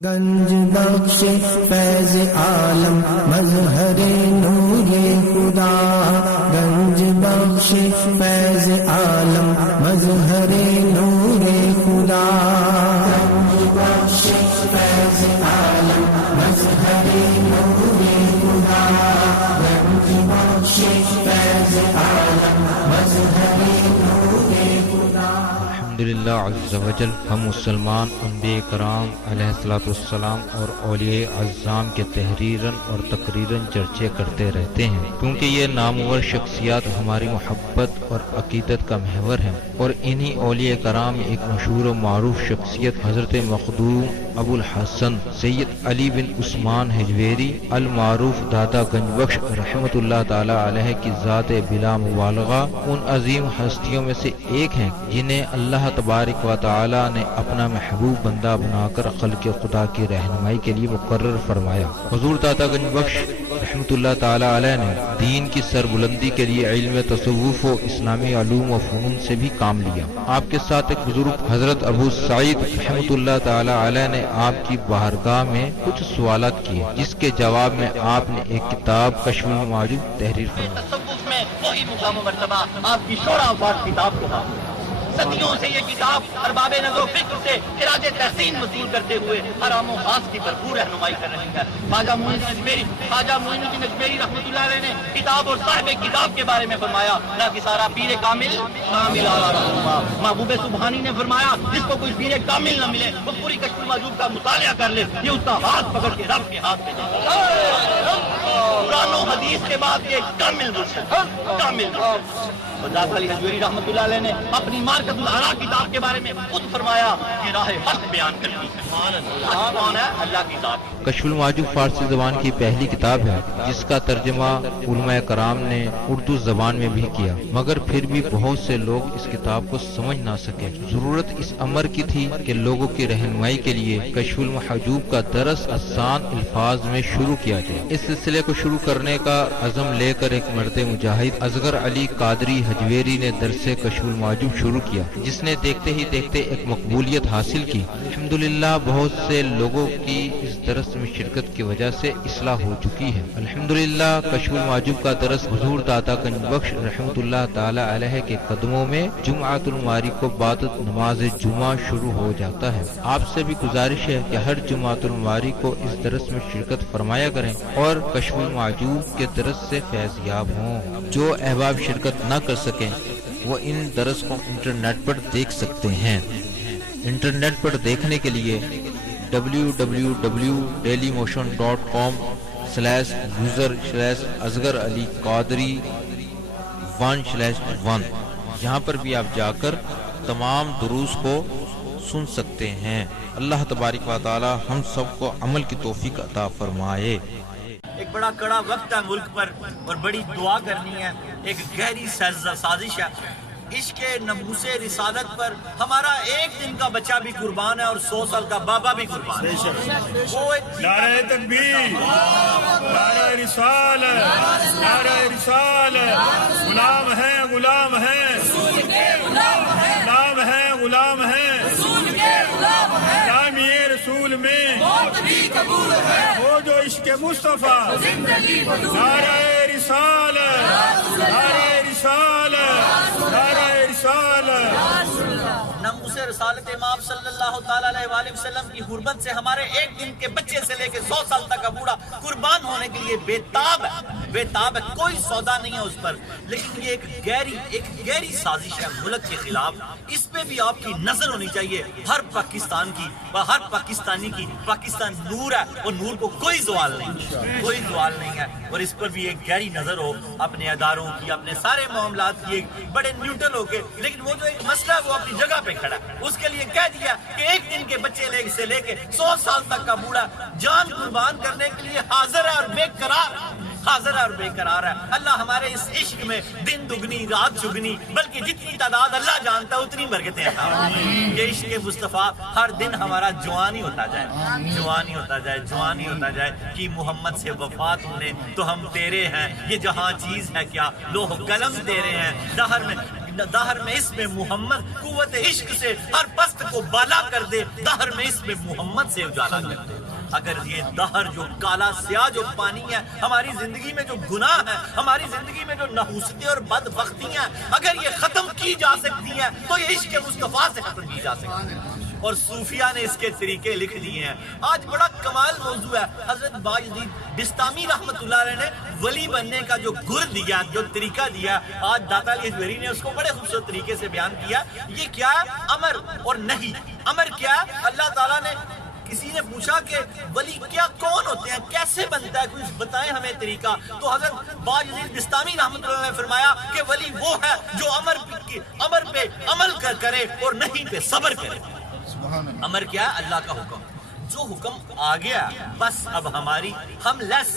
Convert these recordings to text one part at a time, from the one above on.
گنج بخش فیض عالم مظہر نور خدا، گنج بخش فیض عالم مظہر نور خدا، گنج بخش فیض عالم مظہر نور خدا، گنج بخش فیض عالم مظہر نور خدا۔ الحمدللہ عز و جل، ہم مسلمان انبیاء کرام علیہ الصلوۃ والسلام اور اولیاء اعظام کے تحریراً اور تقریراً چرچے کرتے رہتے ہیں، کیونکہ یہ نامور شخصیات ہماری محبت اور عقیدت کا محور ہیں، اور انہی اولیاء کرام میں ایک مشہور و معروف شخصیت حضرت مخدوم ابو الحسن سید علی بن عثمان حجویری المعروف داتا گنج بخش رحمۃ اللہ تعالی علیہ کی ذات بلا مبالغہ ان عظیم ہستیوں میں سے ایک ہیں جنہیں اللہ تبارک و تعالی نے اپنا محبوب بندہ بنا کر خلق خدا کی رہنمائی کے لیے مقرر فرمایا۔ حضور داتا گنج بخش رحمۃ اللہ تعالی علیہ نے دین کی سربلندی کے لیے علم تصوف و اسلامی علوم و فنون سے بھی کام لیا۔ آپ کے ساتھ ایک بزرگ حضرت ابو سعید رحمۃ اللہ تعالی علیہ نے آپ کی بارگاہ میں کچھ سوالات کیے، جس کے جواب میں آپ نے ایک کتاب کشف المعجوب تحریر فرمائی۔ تصوف میں وہی مقام و مرتبہ آپ کی شورا آباد کتاب کو حاصل۔ صدیوں سے یہ کتاب ارباب نظر و فکر سے خراج تحسین وصول کرتے ہوئے حرام و خاص کی بھرپور رہنمائی کر رہی ہے۔ خواجہ معین الدین اجمیری رحمۃ اللہ علیہ نے کتاب اور صاحب کتاب کے بارے میں فرمایا، نہ کہ سارا پیر کامل اعلیٰ رہنما۔ محبوب سبحانی نے فرمایا، جس کو کوئی پیر کامل نہ ملے وہ پوری کشف المعجوب کا مطالعہ کر لے، یہ اس کا ہاتھ پکڑ کے رب کے ہاتھ میں جاتا ہے۔ قرآن و حدیث کے بعد یہ کامل مرشد، کامل مرشد۔ وزارت علی حجویری رحمۃ اللہ علیہ نے اپنی مارکت الآراء کتاب کے بارے میں خود فرمایا کہ راہ حق بیان کرتی ہے۔ حق کون ہے؟ اللہ کی ذات۔ کشف المعجوب فارسی زبان کی پہلی کتاب ہے جس کا ترجمہ علماء کرام نے اردو زبان میں بھی کیا، مگر پھر بھی بہت سے لوگ اس کتاب کو سمجھ نہ سکے۔ ضرورت اس امر کی تھی کہ لوگوں کی رہنمائی کے لیے کشف المحجوب کا درس آسان الفاظ میں شروع کیا جائے۔ اس سلسلے کو شروع کرنے کا عزم لے کر ایک مرد مجاہد اصغر علی قادری حجویری نے درس کشف المعجوب شروع کیا، جس نے دیکھتے ہی دیکھتے ایک مقبولیت حاصل کی۔ الحمدللہ بہت سے لوگوں کی اس درس میں شرکت کی وجہ سے اصلاح ہو چکی ہے۔ الحمدللہ کشف المعجوب کا درس حضور داتا گنج بخش رحمۃ اللہ تعالی علیہ کے قدموں میں جمعۃ الماری کو بعد نماز جمعہ شروع ہو جاتا ہے۔ آپ سے بھی گزارش ہے کہ ہر جمعۃ الماری کو اس درس میں شرکت فرمایا کریں اور کشف المعجوب کے درس سے فیض یاب ہوں۔ جو احباب شرکت نہ کر سکیں وہ ان درس کو انٹرنیٹ پر دیکھ سکتے ہیں۔ انٹرنیٹ پر دیکھنے کے لیے www.dailymotion.com/user/اصغر علی قادری 1/1 یہاں پر بھی آپ جا کر تمام دروس کو سن سکتے ہیں۔ اللہ تبارک و تعالی ہم سب کو عمل کی توفیق عطا فرمائے۔ ایک بڑا کڑا وقت ہے ملک پر اور بڑی دعا کرنی ہے۔ ایک گہری سازش ہے عشق ناموس رسالت پر۔ ہمارا ایک دن کا بچہ بھی قربان ہے اور 100 سال کا بابا بھی قربان ہے۔ نعرہ تکبیر، نعرہ رسالت، نعرہ رسالت، غلام ہیں غلام ہیں، غلام ہیں غلام ہیں، غلامی رسول میں وہ جو عشق مصطفیٰ۔ نعرہ رسالت، نعرہ رسالت، نعرہ رسالت۔ ناموس رسالت امام صلی اللہ تعالیٰ علیہ وآلہ وسلم کی حرمت سے ہمارے ایک دن کے بچے سے لے کے 100 سال تک کا بوڑھا قربان ہونے کے لیے بےتاب ہے، بےتاب ہے، کوئی سودا نہیں ہے اس پر۔ لیکن یہ ایک گہری سازش ہے ملک کے خلاف۔ اس پہ بھی آپ کی نظر ہونی چاہیے، ہر پاکستان کی، ہر پاکستانی کی۔ پاکستان نور ہے، وہ نور کو کوئی زوال نہیں، کوئی زوال نہیں ہے۔ اور اس پر بھی ایک گہری نظر ہو اپنے اداروں کی، اپنے سارے معاملات کی، ایک بڑے نیوٹرل ہو کے۔ لیکن وہ جو ایک مسئلہ ہے وہ اپنی جگہ پہ کھڑا ہے۔ اس کے لیے کہہ دیا کہ ایک دن کے بچے سے لے کے 100 سال تک کا بوڑھا جان قربان کرنے کے لیے حاضر ہے اور بے قرار ہے۔ اللہ ہمارے اس عشق میں دن دگنی رات چگنی، بلکہ جتنی تعداد اللہ جانتا ہے اتنی برکتیں عطا فرمائے۔ یہ عشق مصطفیٰ ہر دن ہمارا جوان ہی ہوتا جائے کہ محمد سے وفات ہونے تو ہم تیرے ہیں، یہ جہاں چیز ہے کیا لوح قلم تیرے ہیں، دہر میں دہر میں اس میں محمد قوت عشق سے ہر پست کو بالا کر دے، دہر میں اس میں محمد سے اجالا کر دے۔ اگر یہ دہر جو کالا سیاہ جو پانی ہے، ہماری زندگی میں جو گناہ ہے، ہماری زندگی میں جو نحوستیں اور بدبختیاں ہیں، اگر یہ ختم کی جا سکتی ہیں تو یہ عشق مصطفیٰ سے ختم کی جا سکتی ہیں۔ اور صوفیہ نے اس کے طریقے لکھ دیے ہیں۔ آج بڑا کمال موضوع ہے، حضرت باجدید بستامی رحمت اللہ علیہ نے ولی بننے کا جو گر دیا، جو طریقہ دیا، آج داتا علی حجویری نے اس کو بڑے خوبصورت طریقے سے بیان کیا۔ یہ کیا ہے؟ امر اور نہیں۔ امر کیا ہے؟ اللہ تعالیٰ نے، کسی نے پوچھا کہ ولی کیا کون ہوتے ہیں، کیسے بنتا ہے، کچھ بتائیں ہمیں طریقہ۔ تو حضرت باجدید بستامی رحمۃ اللہ نے فرمایا کہ ولی وہ ہے جو امر پہ عمل کرے اور نہیں پہ صبر کرے۔ امر کیا ہے؟ اللہ کا حکم، جو حکم آ گیا بس اب ہم لیس۔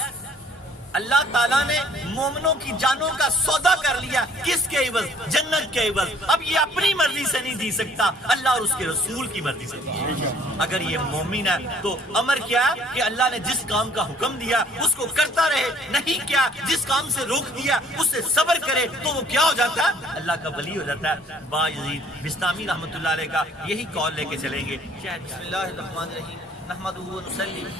اللہ تعالیٰ نے مومنوں کی جانوں کا سودا کر لیا، کس کے عوض؟ جنت کے عوض۔ اب یہ اپنی مرضی سے نہیں دی سکتا، اللہ اور اس کے رسول کی مرضی سے دی۔ اگر یہ مومن ہے تو امر کیا ہے کہ اللہ نے جس کام کا حکم دیا اس کو کرتا رہے، نہیں کیا جس کام سے روک دیا اس سے صبر کرے، تو وہ کیا ہو جاتا ہے؟ اللہ کا ولی ہو جاتا ہے۔ باجدید بستامی رحمۃ اللہ علیہ کا یہی قول لے کے چلیں گے۔ بسم اللہ الرحمن الرحیم، نحمده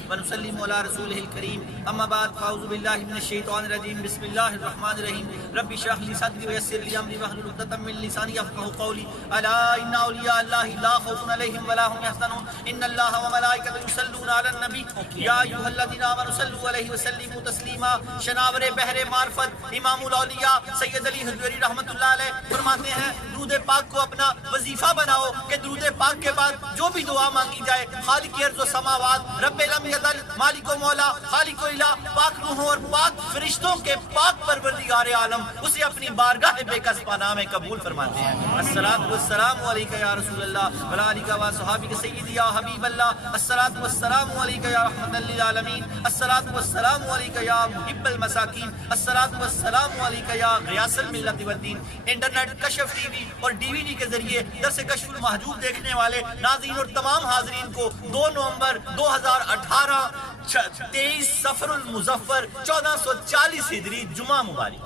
ونسلم على رسوله الكريم، اما بعد، فاعوذ بالله من الشيطان الرجيم، بسم الله الرحمن الرحيم، رب اشرح لي صدري ويسر لي امري واحلل عقدة من لساني يفقهوا قولي، الا ان اولیاء الله لا خوف عليهم ولا هم يحزنون، ان الله وملائكته يصلون على النبي يا ايها الذين امنوا صلوا عليه وسلموا تسليما۔ شناور بحر معرفت امام الاولیاء سید علی حجویری رحمۃ اللہ علیہ فرماتے ہیں، درود پاک کو اپنا وظیفہ بناؤ کہ درود پاک کے بعد جو بھی دعا مانگی جائے، خالق ارض و سماوات، رب لم یزل، مالک و مولا، خالق و الہ، پاک روحوں اور پاک فرشتوں کے پاک پروردگار عالم اسے اپنی بارگاہ بے کس پناہ میں قبول فرماتے ہیں۔ الصلاۃ والسلام علیک یا رسول اللہ وعلی آلک و صحابک سیدی یا حبیب اللہ، الصلاۃ والسلام علیک یا رحمۃ للعالمین، الصلاۃ والسلام علیک یا محب المساکین، الصلاۃ والسلام علیک یا غیاث الملت والدین۔ انٹرنیٹ، کشف ٹی وی اور ڈی وی ڈی کے ذریعے درس کشف المحجوب دیکھنے والے ناظرین اور تمام حاضرین کو 2 نومبر 2018 23 صفر المظفر 1440 ہجری جمعہ مبارک۔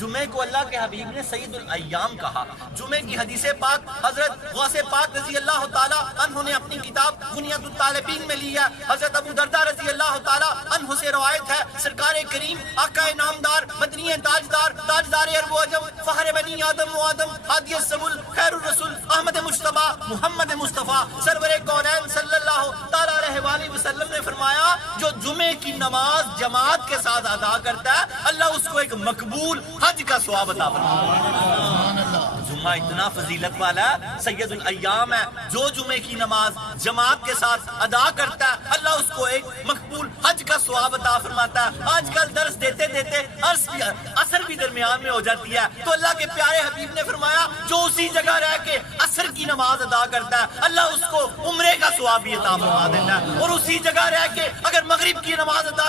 جمعے کو اللہ کے حبیب نے سید الایام کہا۔ جمعے کی حدیث پاک حضرت غوث پاک رضی اللہ تعالی عنہ نے اپنی کتاب غنیۃ الطالبین میں لیا۔ حضرت ابو درداء رضی اللہ تعالی عنہ سے روایت ہے، سرکار کریم آقا نامدار، مدنی تاجدار، تاجدار عرب و عجم، فخر بنی آدم و آدم، ہادی السبل، خیر الرسول، احمد مجتبی، محمد مصطفیٰ، سرور کونین صلی اللہ تعالی علیہ وآلہ وسلم نے فرمایا، جو جمعے کی نماز جماعت کے ساتھ ادا کرتا ہے اللہ اس کو ایک مقبول حج کا ثواب عطا فرماتا ہے۔ جمعہ اتنا فضیلت والا ہے، سید الایام ہے، جو جمعے کی نماز جماعت کے ساتھ ادا کرتا ہے اللہ اس کو ایک مقبول حج کا ثواب عطا فرماتا ہے۔ آج کل درس دیتے دیتے عصر بھی درمیان میں ہو جاتی ہے، تو اللہ کے پیارے حبیب نے فرمایا جو اسی جگہ رہ کے عصر کی نماز ادا کرتا ہے اللہ اس کو عمرے کا ثواب بھی عطا فرما دیتا ہے، اور اسی جگہ رہ کے اگر مغرب کی نماز ادا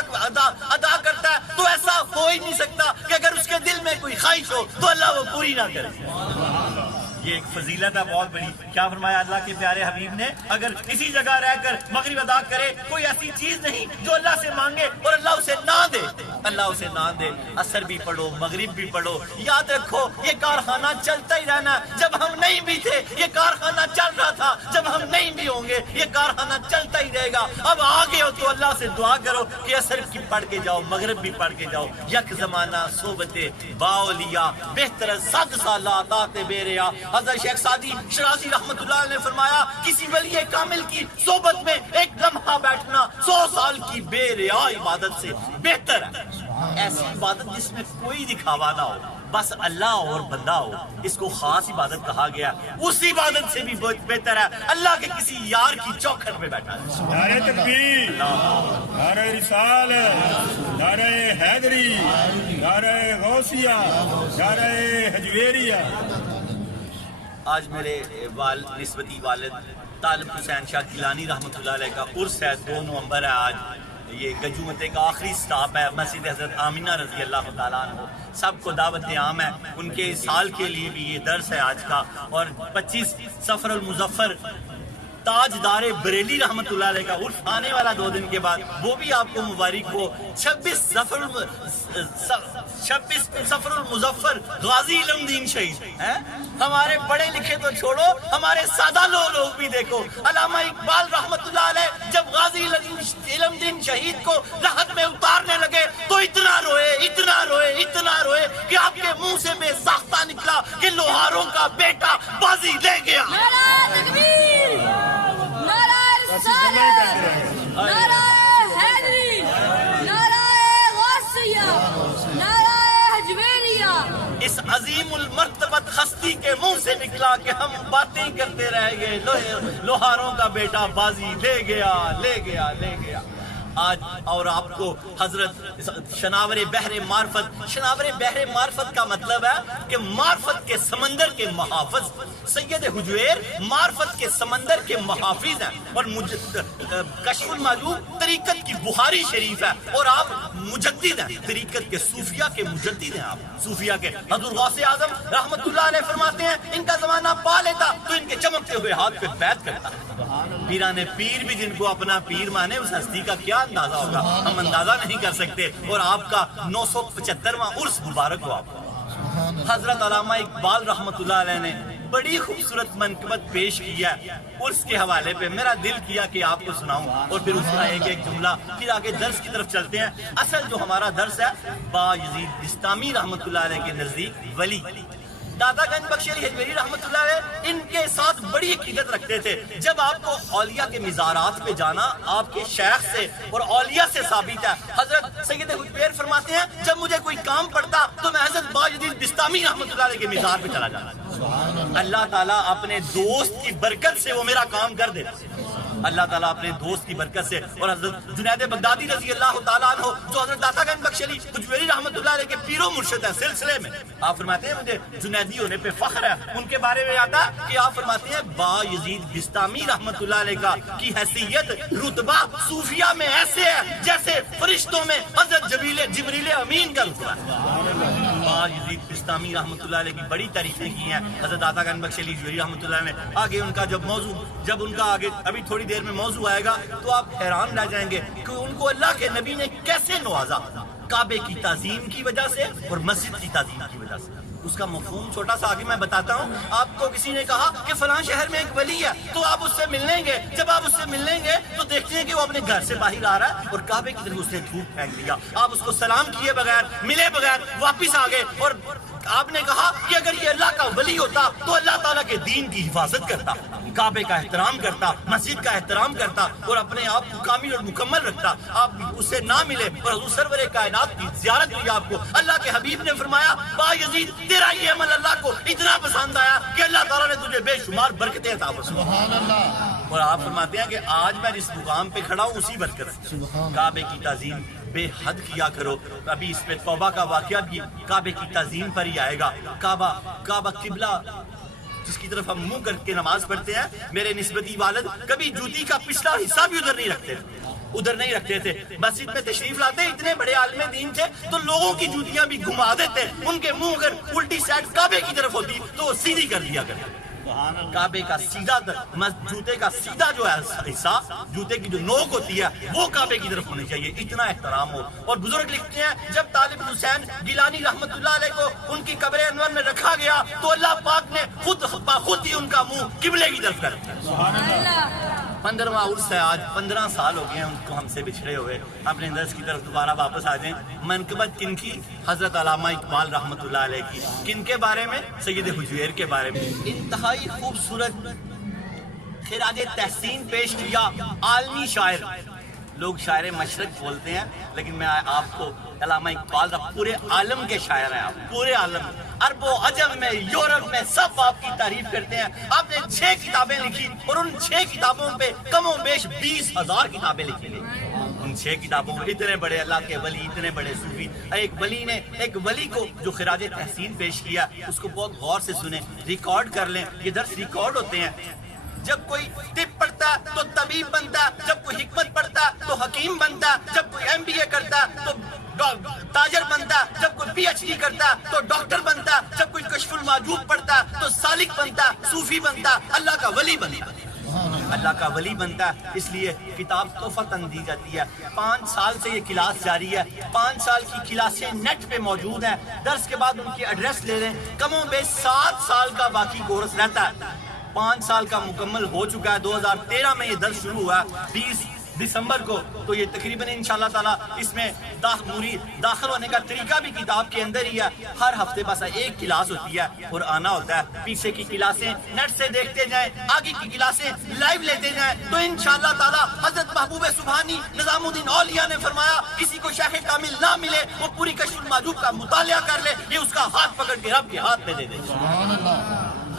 کرتا ہے تو ایسا ہو ہی نہیں سکتا کہ اگر اس کے دل میں کوئی خواہش ہو تو اللہ وہ پوری نہ کرے۔ یہ ایک فضیلت ہے بہت بڑی۔ کیا فرمایا اللہ کے پیارے حبیب نے؟ اگر کسی جگہ رہ کر مغرب ادا کرے، کوئی ایسی چیز نہیں جو اللہ سے مانگے اور اللہ اسے نہ دے، اللہ اسے نہ دے۔ عصر بھی پڑھو، مغرب بھی پڑھو، یاد رکھو یہ کارخانہ چلتا ہی رہنا۔ جب ہم نہیں بھی تھے یہ کارخانہ چل رہا تھا، جب ہم نہیں بھی ہوں گے یہ کارخانہ چلتا ہی رہے گا۔ اب آگے ہو تو اللہ سے دعا کرو کہ عصر کی پڑھ کے جاؤ، مغرب بھی پڑھ کے جاؤ۔ یک زمانہ صحبت باولیاء، بہتر 100 سالات آتے بے ریا۔ حضرت شیخ سعدی شرازی رحمت اللہ علیہ نے فرمایا کسی ولی کامل کی صحبت میں ایک لمحہ بیٹھنا 100 سال کی بے ریا عبادت سے بہتر ہے۔ ایسی عبادت جس میں کوئی دکھاوا نہ ہو، بس اللہ اور بندہ ہو، اس کو خاص عبادت کہا گیا۔ اس عبادت سے بھی بہتر ہے اللہ کے کسی یار کی چوکھٹ میں بیٹھا ہے۔ نعرہ تکبیر، نعرہ رسالت، نعرہ حیدری، نعرہ غوثیہ، نعرہ حجویریہ۔ آج میرے نسبتی والد طالب حسین شاہ گیلانی رحمۃ اللہ علیہ کا عرس ہے، 2 نومبر ہے آج۔ یہ گجومتے کا آخری سٹاپ ہے، مسجد حضرت آمینہ رضی اللہ تعالیٰ عنہ۔ سب کو دعوت عام ہے، ان کے سال کے لیے بھی یہ درس ہے آج کا۔ اور 25 صفر المظفر تاجدار بریلی رحمت اللہ علیہ کا عرف آنے والا 2 دن کے بعد، وہ بھی آپ کو مبارک ہو۔ 26 سفر المظفر غازی علم دین شہید ہیں۔ ہمارے پڑھے لکھے تو چھوڑو، ہمارے سادہ لوگ بھی دیکھو، علامہ اقبال رحمت اللہ علیہ جب غازی علم دین شہید کو لحد میں اتارنے لگے تو اتنا روئے اتنا روئے اتنا روئے کہ آپ کے منہ سے بے ساختہ نکلا کہ لوہاروں کا بیٹا بازی لے گیا۔ نعرہ تکبیر، نعرہ رسالت، نعرہ حیدری، نعرہ غوثیہ، نعرہ حجویریہ۔ اس عظیم المرتبت ہستی کے منہ سے نکلا کہ ہم باتیں کرتے رہ گئے، لوہاروں کا بیٹا بازی لے گیا لے گیا لے گیا۔ آج اور آپ کو حضرت شناور بحر معرفت کا مطلب ہے کہ معرفت کے سمندر کے محافظ سید حجویر معرفت کے سمندر کے محافظ ہیں، اور کشف المعجوب طریقت کی بخاری شریف ہے، اور آپ مجدد ہیں، طریقت کے صوفیہ کے مجدد ہیں آپ، صوفیہ کے۔ حضرت غوث اعظم رحمت اللہ علیہ فرماتے ہیں ان کا زمانہ پا لیتا تو ان کے چمکتے ہوئے ہاتھ پہ بیعت کرتا۔ پیران پیر بھی جن کو اپنا پیر مانے، اس ہستی کا کیا اندازہ ہوگا، ہم اندازہ نہیں کر سکتے۔ اور آپ کا 975واں عرس مبارک ہو آپ کو۔ حضرت علامہ اقبال رحمت اللہ علیہ نے بڑی خوبصورت منقبت پیش کیا ہے عرس کے حوالے پہ، میرا دل کیا کہ آپ کو سناؤں، اور پھر اس کا ایک جملہ، پھر آگے درس کی طرف چلتے ہیں۔ اصل جو ہمارا درس ہے با یزید بستامی رحمت اللہ علیہ کے نزدیک ولی دادا گنج بخش علی حجویری رحمت اللہ علیہ ان کے ساتھ بڑی عقیدت رکھتے تھے۔ جب آپ کو اولیاء کے مزارات پہ جانا آپ کے شیخ سے اور اولیاء سے ثابت ہے۔ حضرت سید حجویر فرماتے ہیں جب مجھے کوئی کام پڑتا تو میں حضرت باجدید بستامی رحمت اللہ علیہ کے مزار پہ چلا جاتا۔ اللہ تعالیٰ اپنے دوست کی برکت سے وہ میرا کام کر دیتا، اللہ تعالیٰ اپنے دوست کی برکت سے۔ اور حضرت جنید بغدادی رضی اللہ تعالیٰ عنہ جو حضرت داتا گنج بخش علی حجویری رحمت اللہ علیہ کے پیر و مرشد ہیں سلسلے میں، آپ فرماتے ہیں مجھے جنیدی ہونے پہ فخر ہے۔ ان کے بارے میں آتا کہ آپ فرماتے ہیں با یزید بستامی رحمت اللہ علیہ کا کی حیثیت رتبہ صوفیہ میں ایسے ہے جیسے فرشتوں میں حضرت جبریل امین کا رتبہ ہے۔ با یزید بستامی رحمت اللہ علیہ کی بڑی تعریفیں کی ہیں حضرت داتا گنج بخش علی حجویری رحمت اللہ علیہ نے۔ آگے ان کا جب ان کا آگے ابھی تھوڑی دیر میں موضوع آئے گا تو آپ حیران رہ جائیں گے کہ ان کو اللہ کے نبی نے کیسے نوازا، کعبے کی تعظیم کی وجہ سے اور مسجد کی تعظیم کی وجہ سے۔ اس کا مفہوم چھوٹا سا آگے میں بتاتا ہوں۔ آپ کو کسی نے کہا کہ فلاں شہر میں ایک ولی ہے تو آپ اس سے ملیں گے، جب آپ اس سے ملیں گے تو دیکھتے ہیں کہ وہ اپنے گھر سے باہر آ رہا ہے اور کعبے کی طرف اس نے دھوپ پھینک دیا، آپ اس کو سلام کیے بغیر ملے بغیر واپس آ گئے، اور آپ نے کہا کہ اگر یہ اللہ کا ولی ہوتا تو اللہ تعالیٰ کے دین کی حفاظت کرتا، کعبے کا احترام کرتا، مسجد کا احترام کرتا اور اپنے آپ کو کامل اور مکمل رکھتا۔ آپ اس سے نہ ملے اور حضور سرور کائنات کی زیارت ہوئی آپ کو۔ اللہ کے حبیب نے فرمایا با یزید تیرا یہ عمل اللہ کو اتنا پسند آیا کہ اللہ تعالیٰ نے تجھے بے شمار برکتیں عطا فرمائیں۔ اور آپ فرماتے ہیں کہ آج میں جس مقام پہ کھڑا ہوں اسی برکت سے۔ کعبے کی تعظیم بے حد کیا کرو۔ ابھی اس پہ توبہ کا واقعہ بھی کعبے کی تعظیم پر ہی آئے گا۔ کعبہ قبلہ جس کی طرف ہم منہ کر کے نماز پڑھتے ہیں، میرے نسبتی والد کبھی جوتی کا پچھلا حصہ بھی ادھر نہیں رکھتے تھے۔ مسجد میں تشریف لاتے اتنے بڑے عالم دین تھے تو لوگوں کی جوتیاں بھی گھما دیتے، ان کے منہ اگر الٹی سائڈ کعبے کی طرف ہوتی تو وہ سیدھی کر دیا کرتے۔ کعبے کا سیدھا جوتے کا سیدھا جو ہے حصہ، جوتے کی جو نوک ہوتی ہے وہ کعبے کی طرف ہونی چاہیے، اتنا احترام ہو۔ اور بزرگ لکھتے ہیں جب طالب حسین گیلانی رحمت اللہ علیہ کو ان کی قبر انور میں رکھا گیا تو اللہ پاک نے خود ہی ان کا منہ قبلے کی طرف کر دیا۔ 15واں عرس ہے آج، 15 سال ہو گئے ہیں ان کو ہم سے بچھڑے ہوئے۔ اپنے درس کی طرف دوبارہ واپس آ جائیں۔ منقبت کن کی؟ حضرت علامہ اقبال رحمت اللہ علیہ کی۔ کن کے بارے میں؟ سید حجویر کے بارے میں۔ انتہائی خوبصورت خراج تحسین پیش کیا عالمی شاعر، لوگ شاعر مشرق بولتے ہیں لیکن میں آپ کو علامہ اقبال پورے عالم کے شاعر ہیں، آپ پورے عالم، عرب و عجم میں، یورپ میں سب آپ کی تعریف کرتے ہیں۔ آپ نے 6 کتابیں لکھی اور ان 6 کتابوں پہ کم و بیش 20,000 کتابیں لکھی گئی۔ ان 6 کتابوں میں اتنے بڑے اللہ کے ولی، اتنے بڑے صوفی، ایک ولی کو جو خراج تحسین پیش کیا اس کو بہت غور سے سنیں، ریکارڈ کر لیں، یہ درس ریکارڈ ہوتے ہیں۔ جب کوئی طب پڑھتا تو طبیب بنتا، جب کوئی حکمت پڑھتا تو حکیم بنتا، جب کوئی MBA کرتا تو تاجر بنتا، جب کوئی PhD کرتا تو ڈاکٹر بنتا، جب کوئی کشف المعجوب پڑھتا تو سالک بنتا، صوفی بنتا، اللہ کا ولی بنتا۔ اللہ کا ولی بنتا ہے، اس لیے کتاب تحفتاً دی جاتی ہے۔ 5 سال سے یہ کلاس جاری ہے، 5 سال کی کلاسیں نیٹ پہ موجود ہیں، درس کے بعد ان کی ایڈریس لے لیں، کم و بیش 7 سال کا باقی کورس رہتا ہے۔ 5 سال کا مکمل ہو چکا ہے، 2013 میں یہ درس شروع ہوا ہے، 20 دسمبر کو، تو یہ تقریباً انشاءاللہ تعالیٰ اس میں داخل ہونے کا طریقہ بھی کتاب کے اندر ہی ہے۔ ہر ہفتے بس ایک کلاس ہوتی ہے اور آنا ہوتا ہے، پیچھے کی کلاسیں نیٹ سے دیکھتے جائیں، آگے کی کلاسیں لائیو لیتے جائیں، تو انشاءاللہ تعالیٰ حضرت محبوب سبحانی نظام الدین اولیاء نے فرمایا کسی کو شیخ کامل نہ ملے وہ پوری کشف المحجوب کا مطالعہ کر لے، یہ اس کا ہاتھ پکڑ کے رب کے ہاتھ میں دے دے۔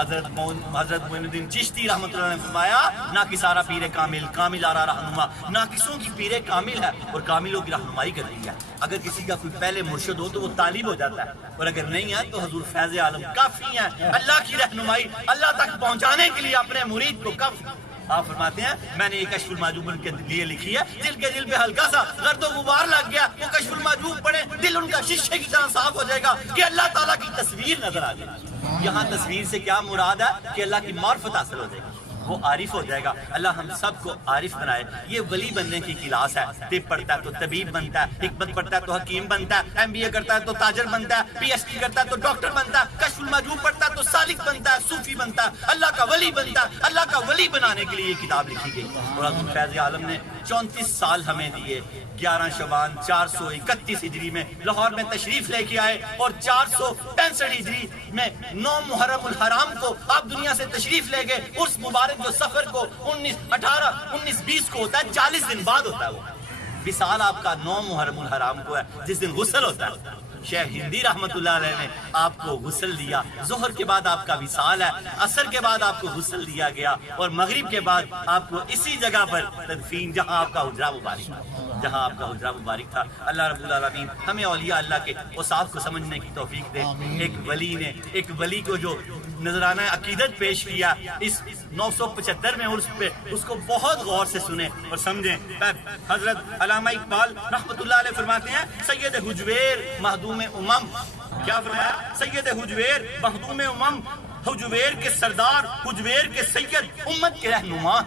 حضرت معین الدین چشتی رحمۃ اللہ نے فرمایا نہ کسارا پیر کامل، کامل آرا رہنما، نہ کسوں کی پیر کامل ہے اور کاملوں کی رہنمائی کرتی ہے۔ اگر کسی کا کوئی پہلے مرشد ہو تو وہ طالب ہو جاتا ہے، اور اگر نہیں ہے تو حضور فیض عالم کافی ہیں اللہ کی رہنمائی اللہ تک پہنچانے کے لیے اپنے مرید کو کافی۔ آپ فرماتے ہیں میں نے یہ کشف المحجوب ان کے لیے لکھی ہے، دل کے دل پہ ہلکا سا گرد و غبار لگ گیا، وہ کشف المحجوب پڑھے دل ان کا شیشے کی طرح صاف ہو جائے گا کہ اللہ تعالیٰ کی تصویر نظر آ جائے گی۔ یہاں تصویر سے کیا مراد ہے کہ اللہ کی معرفت حاصل ہو جائے گی، وہ عارف ہو جائے گا۔ اللہ ہم سب کو عارف بنائے۔ یہ ولی بننے کی کلاس ہے، طب پڑھتا ہے تو طبیب بنتا ہے، حکمت پڑھتا ہے تو حکیم بنتا ہے، MBA کرتا ہے تو تاجر بنتا ہے، PhD کرتا ہے تو ڈاکٹر بنتا ہے، کشف المحجوب پڑھتا ہے تو سالک بنتا ہے، صوفی بنتا ہے، اللہ کا ولی بنتا ہے۔ اللہ کا ولی بنانے کے لیے یہ کتاب لکھی گئی، اور حضور فیض عالم نے 34 سال ہمیں دیے۔ 11 شعبان 431 ہجری میں لاہور میں تشریف لے کے آئے، اور 465 ہجری میں 9 محرم الحرام کو آپ دنیا سے تشریف لے گئے۔ اس مبارک جو سفر کو 19-20 کو ہوتا ہے، 40 دن بعد ہوتا ہے وہ وصال آپ کا 9 محرم الحرام کو ہے، جس دن غسل ہوتا ہے۔ شیخ ہندی رحمت اللہ علیہ نے آپ کو غسل دیا، ظہر کے بعد آپ کا وصال ہے، عصر کے بعد آپ کو غسل دیا گیا، اور مغرب کے بعد آپ کو اسی جگہ پر تدفین جہاں آپ کا حجرہ مبارک تھا۔ اللہ رب العالمین ہمیں اولیاء اللہ کے اوصاف کو سمجھنے کی توفیق دے۔ ایک ولی کو جو نذرانہ عقیدت پیش کیا اس 975 میں، اس کو بہت غور سے سنیں اور سمجھیں۔ حضرت علامہ اقبال رحمت اللہ علیہ فرماتے ہیں سید حجویر مخدوم امم، کیا فرمایا؟ سید حجویر مخدوم امم، حجویر کے سردار، حجویر کے سید، امت کے رہنما،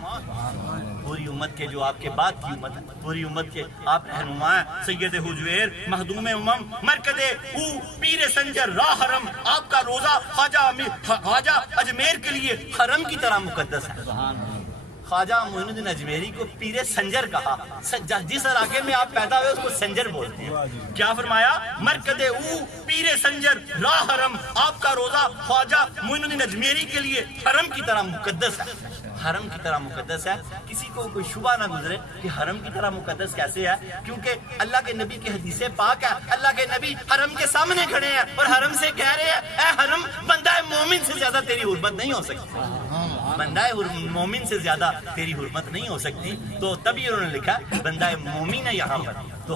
پوری امت کے جو آپ کے بعد کی امت ہے، پوری امت کے آپ رہنما ہیں۔ سید حجویر مخدوم امم، مرکز او پیر سنجر راہ حرم، آپ کا روزہ خواجہ اجمیر کے لیے حرم کی طرح مقدس ہے۔ خواجہ معین الدین اجمیری کو پیر سنجر کہا، جس علاقے میں آپ پیدا ہوئے اس کو سنجر بولتے ہیں۔ کیا فرمایا؟ مرکز او پیر سنجر راہ حرم، آپ کا روزہ خواجہ معین الدین اجمیری کے لیے حرم کی طرح مقدس ہے۔ حرم کی طرح مقدس ہے، کسی کو کوئی شبہ نہ گزرے کہ حرم کی طرح مقدس کیسے ہے، کیونکہ اللہ کے نبی کی حدیث پاک ہے، اللہ کے نبی حرم کے سامنے کھڑے ہیں اور حرم سے کہہ رہے ہیں اے حرم، بندہ مومن سے زیادہ تیری حرمت نہیں ہو سکتی، بندہ مومن سے زیادہ تیری حرمت نہیں ہو سکتی۔ تو تبھی انہوں نے لکھا بندہ مومن ہے یہاں پر، تو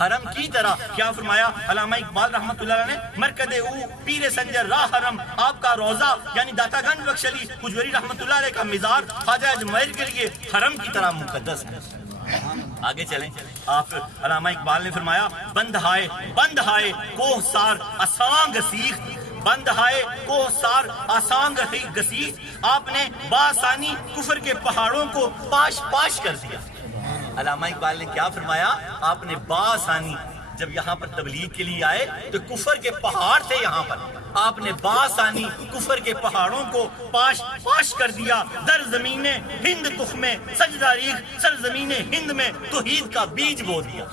حرم کی طرح۔ کیا فرمایا علامہ اقبال رحمت اللہ علیہ نے؟ مرکز او پیر سنجر راہ حرم، آپ کا روزہ یعنی داتا گنج بخش علی حجویری رحمت اللہ علیہ کا مزار خواجہ اجمیر کے لیے حرم کی طرح مقدس ہے۔ آگے چلیں، آپ علامہ اقبال نے فرمایا بند ہائے کوہ سار آسان گسیخ، بند ہائے کوہ سار آسان گسیخ، آپ نے بآسانی کفر کے پہاڑوں کو پاش کر دیا۔ علامہ اقبال نے کیا فرمایا؟ آپ نے بآسانی، جب یہاں پر تبلیغ کے لیے آئے تو کفر کے پہاڑ تھے یہاں پر، آپ نے بآسانی کفر کے پہاڑوں کو پاش کر دیا۔ در زمین ہند تخم سجدہ ریخ، سرزمین ہند میں توحید کا بیج بو دیا۔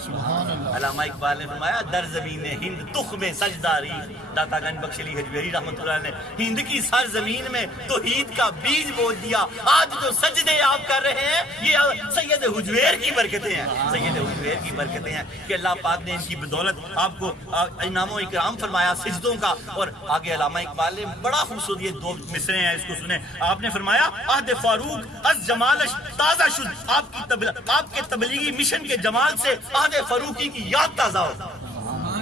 علامہ اقبال نے فرمایا در زمین ہند تخم سجدہ ریخ، داتا گنج بخش علی حجویری رحمۃ اللہ نے ہند کی سرزمین میں توحید کا بیج بو دیا۔ آج جو سجدے آپ کر رہے ہیں یہ سید حجویر کی برکتیں ہیں، سید حجویر کی برکتیں ہیں کہ اللہ پاک نے ان کی بدولت آپ کو انعام و اکرام فرمایا سجدوں کا۔ اور آگے علامہ اقبال نے بڑا خوبصورت یہ 2 مصرے ہیں، اس کو سنیں۔ آپ نے فرمایا عہد فاروق از جمالش تازہ شد، آپ کے تبلیغی مشن کے جمال سے عہد فاروقی کی یاد تازہ ہو۔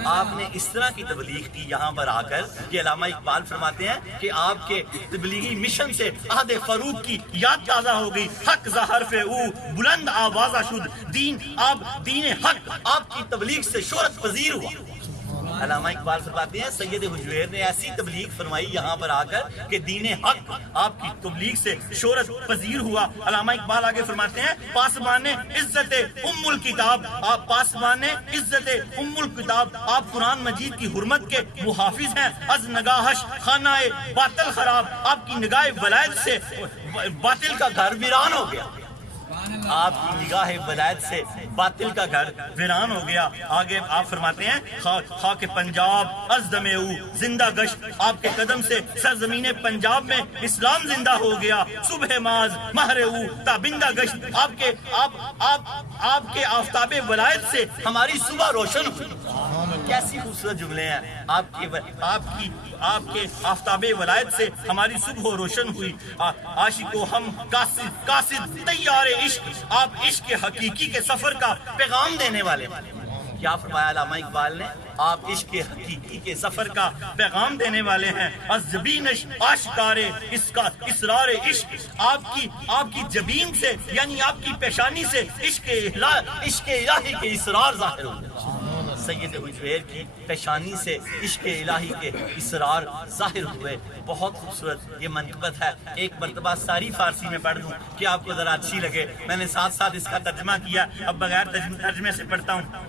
آپ نے اس طرح کی تبلیغ کی یہاں پر آ کر کہ علامہ اقبال فرماتے ہیں کہ آپ کے تبلیغی مشن سے عہد فاروق کی یاد تازہ ہو گئی۔ حق ظہرف او بلند آوازہ شد، دین حق آپ کی تبلیغ سے شہرت پذیر ہوا۔ علامہ اقبال فرماتے ہیں سید حجویر نے ایسی تبلیغ فرمائی یہاں پر آ کر کہ دین حق آپ کی تبلیغ سے شہرت پذیر ہوا۔ علامہ اقبال آگے فرماتے ہیں پاسبان عزت ام الکتاب، آپ پاسبان عزت ام الکتاب، آپ قرآن مجید کی حرمت کے محافظ ہیں۔ از نگاہش خانہ باطل خراب، آپ کی نگاہ ولایت سے باطل کا گھر ویران ہو گیا، آپ کی نگاہ ولایت سے باطل کا گھر ویران ہو گیا۔ آگے آپ فرماتے ہیں خاک پنجاب از دم او زندہ گشت، آپ کے قدم سے سرزمین پنجاب میں اسلام زندہ ہو گیا۔ صبح ماز مہر او تابندہ گشت، آپ کے آفتاب ولایت سے ہماری صبح روشن ہوئی۔ کیسی خوبصورت جملے ہیں، آپ کے آفتاب ولایت سے ہماری صبح روشن ہوئی۔ عاشق و ہم قاصد تیار عشق، آپ عشق حقیقی کے سفر کا پیغام دینے والے۔ کیا فرمایا علامہ اقبال نے؟ آپ عشق حقیقی کے سفر کا پیغام دینے والے ہیں۔ از جبینش آشکار اسرار عشق، آپ کی جبین سے یعنی آپ کی پیشانی سے عشق الہی کے اسرار ظاہر ہو گئے۔ سید حجویر کی پیشانی سے عشق الہی کے اسرار ظاہر ہوئے۔ بہت خوبصورت یہ منقبت ہے، ایک مرتبہ ساری فارسی میں پڑھ دوں کہ آپ کو ذرا اچھی لگے۔ میں نے ساتھ ساتھ اس کا ترجمہ کیا، اب بغیر ترجمے سے پڑھتا ہوں۔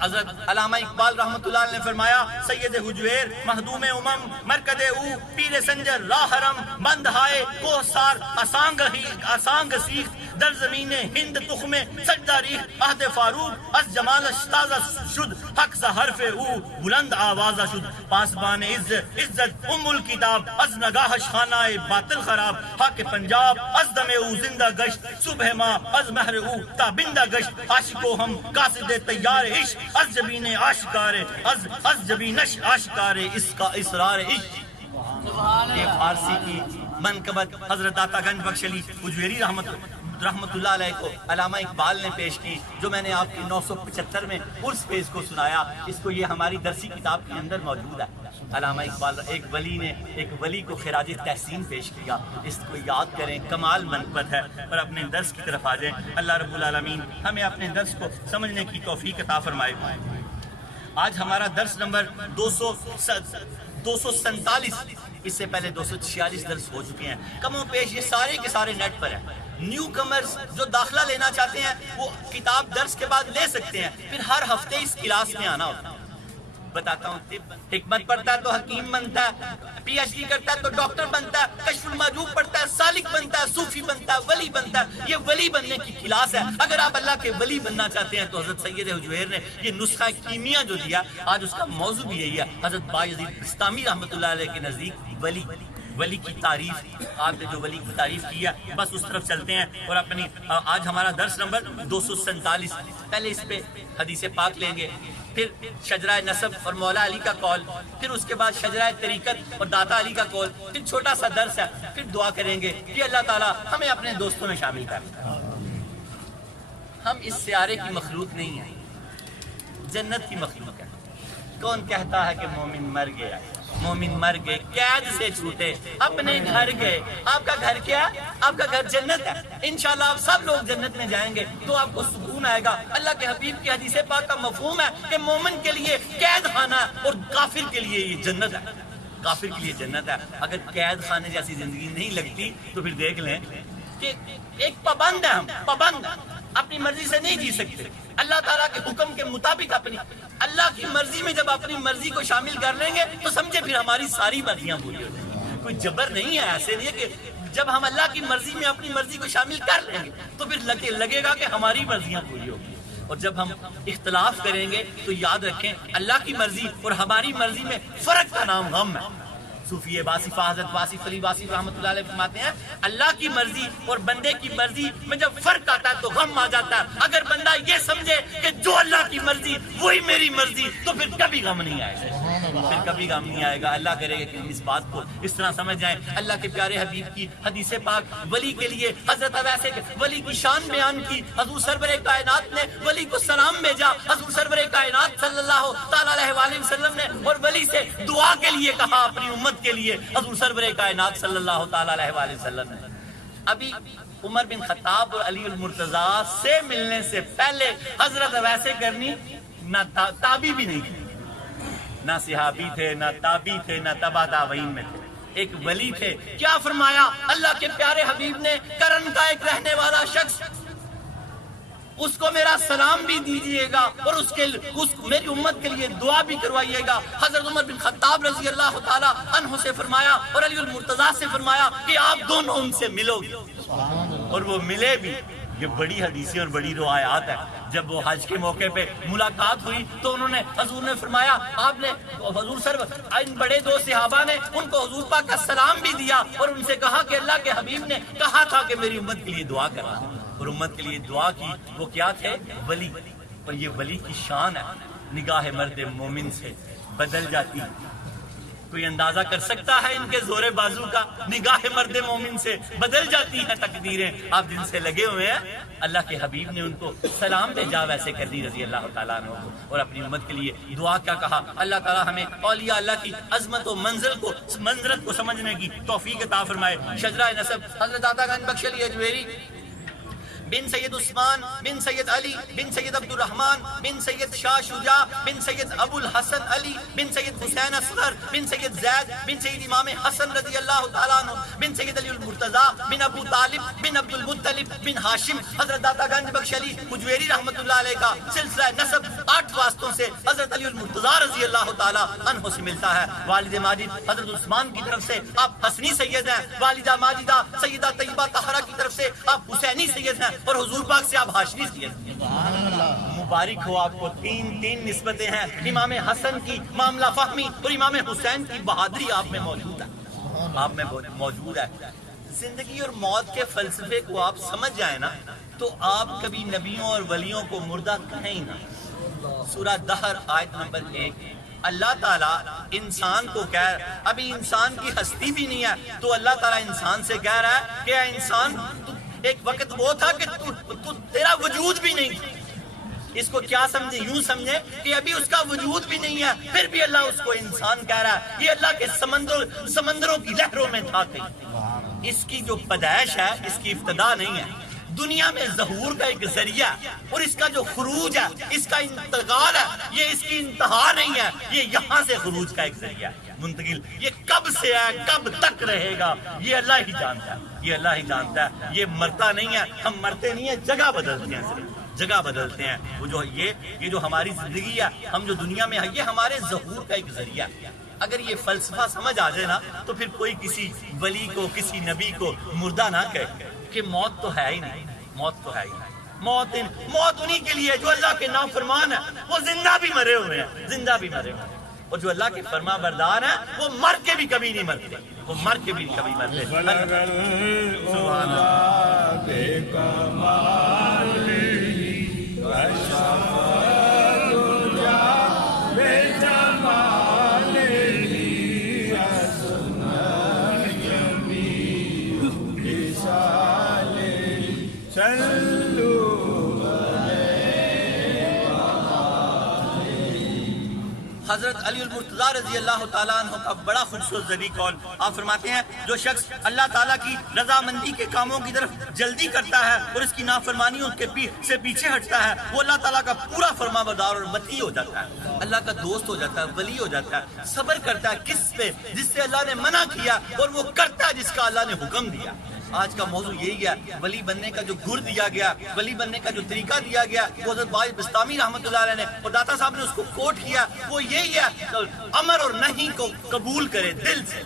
حضرت علامہ اقبال رحمۃ اللہ علیہ نے فرمایا سید حجویر مخدوم امم مرکد او پیر سنجر راہ حرم بند ہائے کوہسار اسانگ سیخ در زمین ہند تخم سجدہ ریخ عہد فاروق از جمال تازہ شد حق سا حرف او بلند آوازہ شد پاسبان عزت ام الکتاب از نگاہش خانہ باطل خراب حق پنجاب از دم او زندہ گشت صبح ماں از مہر او تابندہ گشت عاشقو ہم قاصد تیار عشق از جبین آشکار از جبینش آشکار اس کا اسرار عشق۔ یہ فارسی کی منقبت حضرت داتا گنج بخش علی حجویری رحمت اللہ علیہ کو علامہ اقبال نے پیش کی، جو میں نے آپ کی 975 میں عرس پہ اس کو سنایا۔ اس کو یہ ہماری درسی کتاب کے اندر موجود ہے۔ علامہ اقبال ایک ولی کو خراج تحسین پیش کیا، اس کو یاد کریں، کمال منقبت ہے۔ اور اپنے درس کی طرف آ جائیں۔ اللہ رب العالمین ہمیں اپنے درس کو سمجھنے کی توفیق عطا فرمائے۔ آج ہمارا درس نمبر 247، اس سے پہلے 246 درس ہو چکے ہیں۔ کم و بیش یہ سارے کے سارے نیٹ پر ہیں۔ نیو کمرز جو داخلہ لینا چاہتے ہیں وہ کتاب درس کے بعد لے سکتے ہیں، پھر ہر ہفتے اس کلاس میں آنا ہوتا ہے۔ بتاتا ہوں، حکمت پڑھتا ہے تو حکیم بنتا ہے، پی ایچ ڈی کرتا ہے تو ڈاکٹر بنتا ہے، کشف المعجوب پڑھتا ہے سالک بنتا ہے، صوفی بنتا ہے، ولی بنتا ہے۔ یہ ولی بننے کی کلاس ہے۔ اگر آپ اللہ کے ولی بننا چاہتے ہیں تو حضرت سید حجویر نے یہ نسخہ کیمیا جو دیا، آج اس کا موضوع بھی یہی ہے۔ حضرت بایزید بستامی رحمۃ اللہ علیہ کے نزدیک ولی کی تعریف، آپ نے جو ولی کی تعریف کی ہے، بس اس طرف چلتے ہیں۔ اور اپنی آج ہمارا درس نمبر 247، پہلے اس پہ حدیث پاک لیں گے، پھر شجرہ نسب اور مولا علی کا قول، پھر اس کے بعد شجرہ طریقت اور داتا علی کا قول، پھر چھوٹا سا درس ہے، پھر دعا کریں گے کہ اللہ تعالیٰ ہمیں اپنے دوستوں میں شامل کریں۔ ہم اس سیارے کی مخلوق نہیں ہیں، جنت کی مخلوق ہے۔ کون کہتا ہے کہ مومن مر گیا؟ مومن مر گئے، قید سے چھوٹے، اپنے گھر گئے۔ آپ کا گھر کیا ہے؟ آپ کا گھر جنت ہے۔ انشاءاللہ آپ سب لوگ جنت میں جائیں گے تو آپ کو سکون آئے گا۔ اللہ کے حبیب کی حدیث پاک کا مفہوم ہے کہ مومن کے لیے قید خانہ ہے اور کافر کے لیے یہ جنت ہے۔ کافر کے لیے جنت ہے۔ اگر قید خانے جیسی زندگی نہیں لگتی تو پھر دیکھ لیں کہ ایک پابند ہے، ہم پابند اپنی مرضی سے نہیں جی سکتے۔ اللہ تعالیٰ کے حکم کے مطابق اپنی اللہ کی مرضی میں جب اپنی مرضی کو شامل کر لیں گے تو سمجھے پھر ہماری ساری مرضیاں پوری ہو جائیں گی۔ کوئی جبر نہیں ہے، ایسے نہیں ہے کہ جب ہم اللہ کی مرضی میں اپنی مرضی کو شامل کر لیں گے تو پھر لگے گا کہ ہماری مرضیاں پوری ہوگی۔ اور جب ہم اختلاف کریں گے تو یاد رکھیں اللہ کی مرضی اور ہماری مرضی میں فرق کا نام غم ہے۔ صوفی واصفہ حضرت واصف علی واصف رحمۃ اللہ علیہ فرماتے ہیں اللہ کی مرضی اور بندے کی مرضی میں جب فرق آتا ہے تو غم آ جاتا ہے۔ اگر بندہ یہ سمجھے کہ جو اللہ کی مرضی وہی میری مرضی تو پھر کبھی غم نہیں آئے گا، پھر کبھی غم نہیں آئے گا۔ اللہ کرے گا کہ ہم اس بات کو اس طرح سمجھ جائیں۔ اللہ کے پیارے حبیب کی حدیث پاک ولی کے لیے حضرت ویسے ولی کی شان بیان کی، حضور سرور کائنات نے ولی کو سلام بھیجا، حضور سرور کائنات صلی اللہ تعالیٰ علیہ وآلہ وسلم نے اور ولی سے دعا کے لیے کہا اپنی امت کے لیے، حضور سرور کائنات صلی اللہ تعالیٰ علیہ وآلہ وسلم نے۔ ابھی عمر بن خطاب اور علی المرتضیٰ سے ملنے سے پہلے حضرت ویسے کرنی نہ تابی بھی نہیں کی۔ نہ صحابی تھے، نہ تابی تھے، نہ تبع تابعین میں تھے، ایک ولی تھے۔ کیا فرمایا اللہ کے پیارے حبیب نے؟ کرن کا ایک رہنے والا شخص، اس کو میرا سلام بھی دیجئے گا اور میری امت کے لیے دعا بھی کروائیے گا۔ حضرت عمر بن خطاب رضی اللہ تعالیٰ عنہ سے فرمایا اور علی المرتضیٰ سے فرمایا کہ آپ دونوں ان سے ملو گے، اور وہ ملے بھی۔ یہ بڑی حدیثیں اور بڑی روایات ہیں۔ جب وہ حج کے موقع پہ ملاقات ہوئی تو انہوں نے، حضور نے فرمایا، آپ نے حضور ان بڑے دو صحابہ نے ان کو حضور پاک کا سلام بھی دیا اور ان سے کہا کہ اللہ کے حبیب نے کہا تھا کہ میری امت کے لیے دعا کرنا، اور امت کے لیے دعا کی۔ وہ کیا تھے؟ ولی۔ اور یہ ولی کی شان ہے، نگاہ مرد مومن سے بدل جاتی۔ کوئی اندازہ کر سکتا ہے ان کے زور بازو کا؟ نگاہ مرد مومن سے بدل جاتی ہیں تقدیریں۔ آپ جن سے لگے ہوئے ہیں، اللہ کے حبیب نے ان کو سلام بھیجا ویسے کر دی رضی اللہ تعالیٰ عنہ کو، اور اپنی امت کے لیے دعا کیا کہا؟ اللہ تعالیٰ ہمیں اولیاء اللہ کی عظمت و منزلت کو سمجھنے کی توفیق عطا فرمائے۔ شجرہ نسب حضرت عطا گنج بخش علی اجویری بن سید عثمان بن سید علی بن سید عبد الرحمن بن سید شاہ شجاع بن سید ابو الحسن علی بن سید حسین اصغر بن سید زید بن سید امام حسن رضی اللہ تعالیٰ عنہ بن سید علی المرتضیٰ بن ابو طالب بن عبد المطلب بن ہاشم حضرت داتا گنج بخش علی اجویری رحمۃ اللہ علیہ کا سلسلہ نسب 8 واسطوں سے حضرت علی المرتضیٰ رضی اللہ تعالیٰ عنہ سے ملتا ہے۔ والد ماجد حضرت عثمان کی طرف سے آپ حسنی سید ہیں، والدہ ماجدہ سیدہ طیبہ طاہرہ کی طرف سے آپ حسینی سید ہیں، اور حضور پاک سے آپ ہاشمی سید ہیں۔ مبارک ہو آپ کو، تین نسبتیں ہیں۔ امام حسن کی معاملہ فہمی اور امام حسین کی بہادری آپ میں موجود ہے، آپ میں موجود ہے۔ زندگی اور موت کے فلسفے کو آپ سمجھ جائیں نا تو آپ کبھی نبیوں اور ولیوں کو مردہ کہیں ہی نہ۔ سورہ دہر آیت نمبر 1، اللہ تعالیٰ انسان کو کہہ رہا ہے، ابھی انسان کی ہستی بھی نہیں ہے تو اللہ تعالیٰ انسان سے کہہ رہا ہے کہ اے انسان، ایک وقت وہ تھا کہ تیرا وجود بھی نہیں تھا۔ اس کو کیا سمجھے؟ یوں سمجھے کہ ابھی اس کا وجود بھی نہیں ہے، پھر بھی اللہ اس کو انسان کہہ رہا ہے۔ یہ اللہ کے سمندروں کی لہروں میں تھا کہیں۔ اس کی جو پیدائش ہے، اس کی ابتدا نہیں ہے، دنیا میں ظہور کا ایک ذریعہ، اور اس کا جو خروج ہے، اس کا انتقال ہے، یہ اس کی انتہا نہیں ہے، یہ یہاں سے خروج کا ایک ذریعہ ہے منتقل۔ یہ کب سے ہے، کب تک رہے گا، یہ اللہ ہی جانتا ہے، یہ اللہ ہی جانتا ہے۔ یہ مرتا نہیں ہے، ہم مرتے نہیں ہیں، جگہ بدلتے ہیں، صرف جگہ بدلتے ہیں۔ وہ جو یہ جو ہماری زندگی ہے، ہم جو دنیا میں ہے، یہ ہمارے ظہور کا ایک ذریعہ ہے۔ اگر یہ فلسفہ سمجھ آ جائے نا تو پھر کوئی کسی ولی کو، کسی نبی کو مردہ نہ کہے کہ موت تو ہے ہی نہیں، موت تو ہے ہی نہیں۔ موت انہی کے لیے جو اللہ کے نافرمان ہیں، وہ زندہ بھی مرے ہوئے ہیں، زندہ بھی مرے ہوئے ہیں، اور جو اللہ کے فرما بردار ہیں وہ مر کے بھی کبھی نہیں مرتے، وہ مر کے بھی کبھی مرتے۔ حضرت علی المرتضیٰ رضی اللہ تعالیٰ عنہ کا بڑا خوبصورت ذریع قول، آپ فرماتے ہیں جو شخص اللہ تعالیٰ کی رضامندی کے کاموں کی طرف جلدی کرتا ہے اور اس کی نافرمانیوں سے پیچھے ہٹتا ہے، وہ اللہ تعالیٰ کا پورا فرما بردار اور مطیع ہو جاتا ہے، اللہ کا دوست ہو جاتا ہے، ولی ہو جاتا ہے۔ صبر کرتا ہے کس پہ؟ جس سے اللہ نے منع کیا، اور وہ کرتا ہے جس کا اللہ نے حکم دیا۔ آج کا موضوع یہی ہے، ولی بننے کا جو گر دیا گیا، ولی بننے کا جو طریقہ دیا گیا، وہ حضرت باعث بستامی رحمۃ اللہ علیہ نے اور داتا صاحب نے اس کو کوٹ کیا، وہ یہی ہے، امر اور نہیں کو قبول کرے دل سے،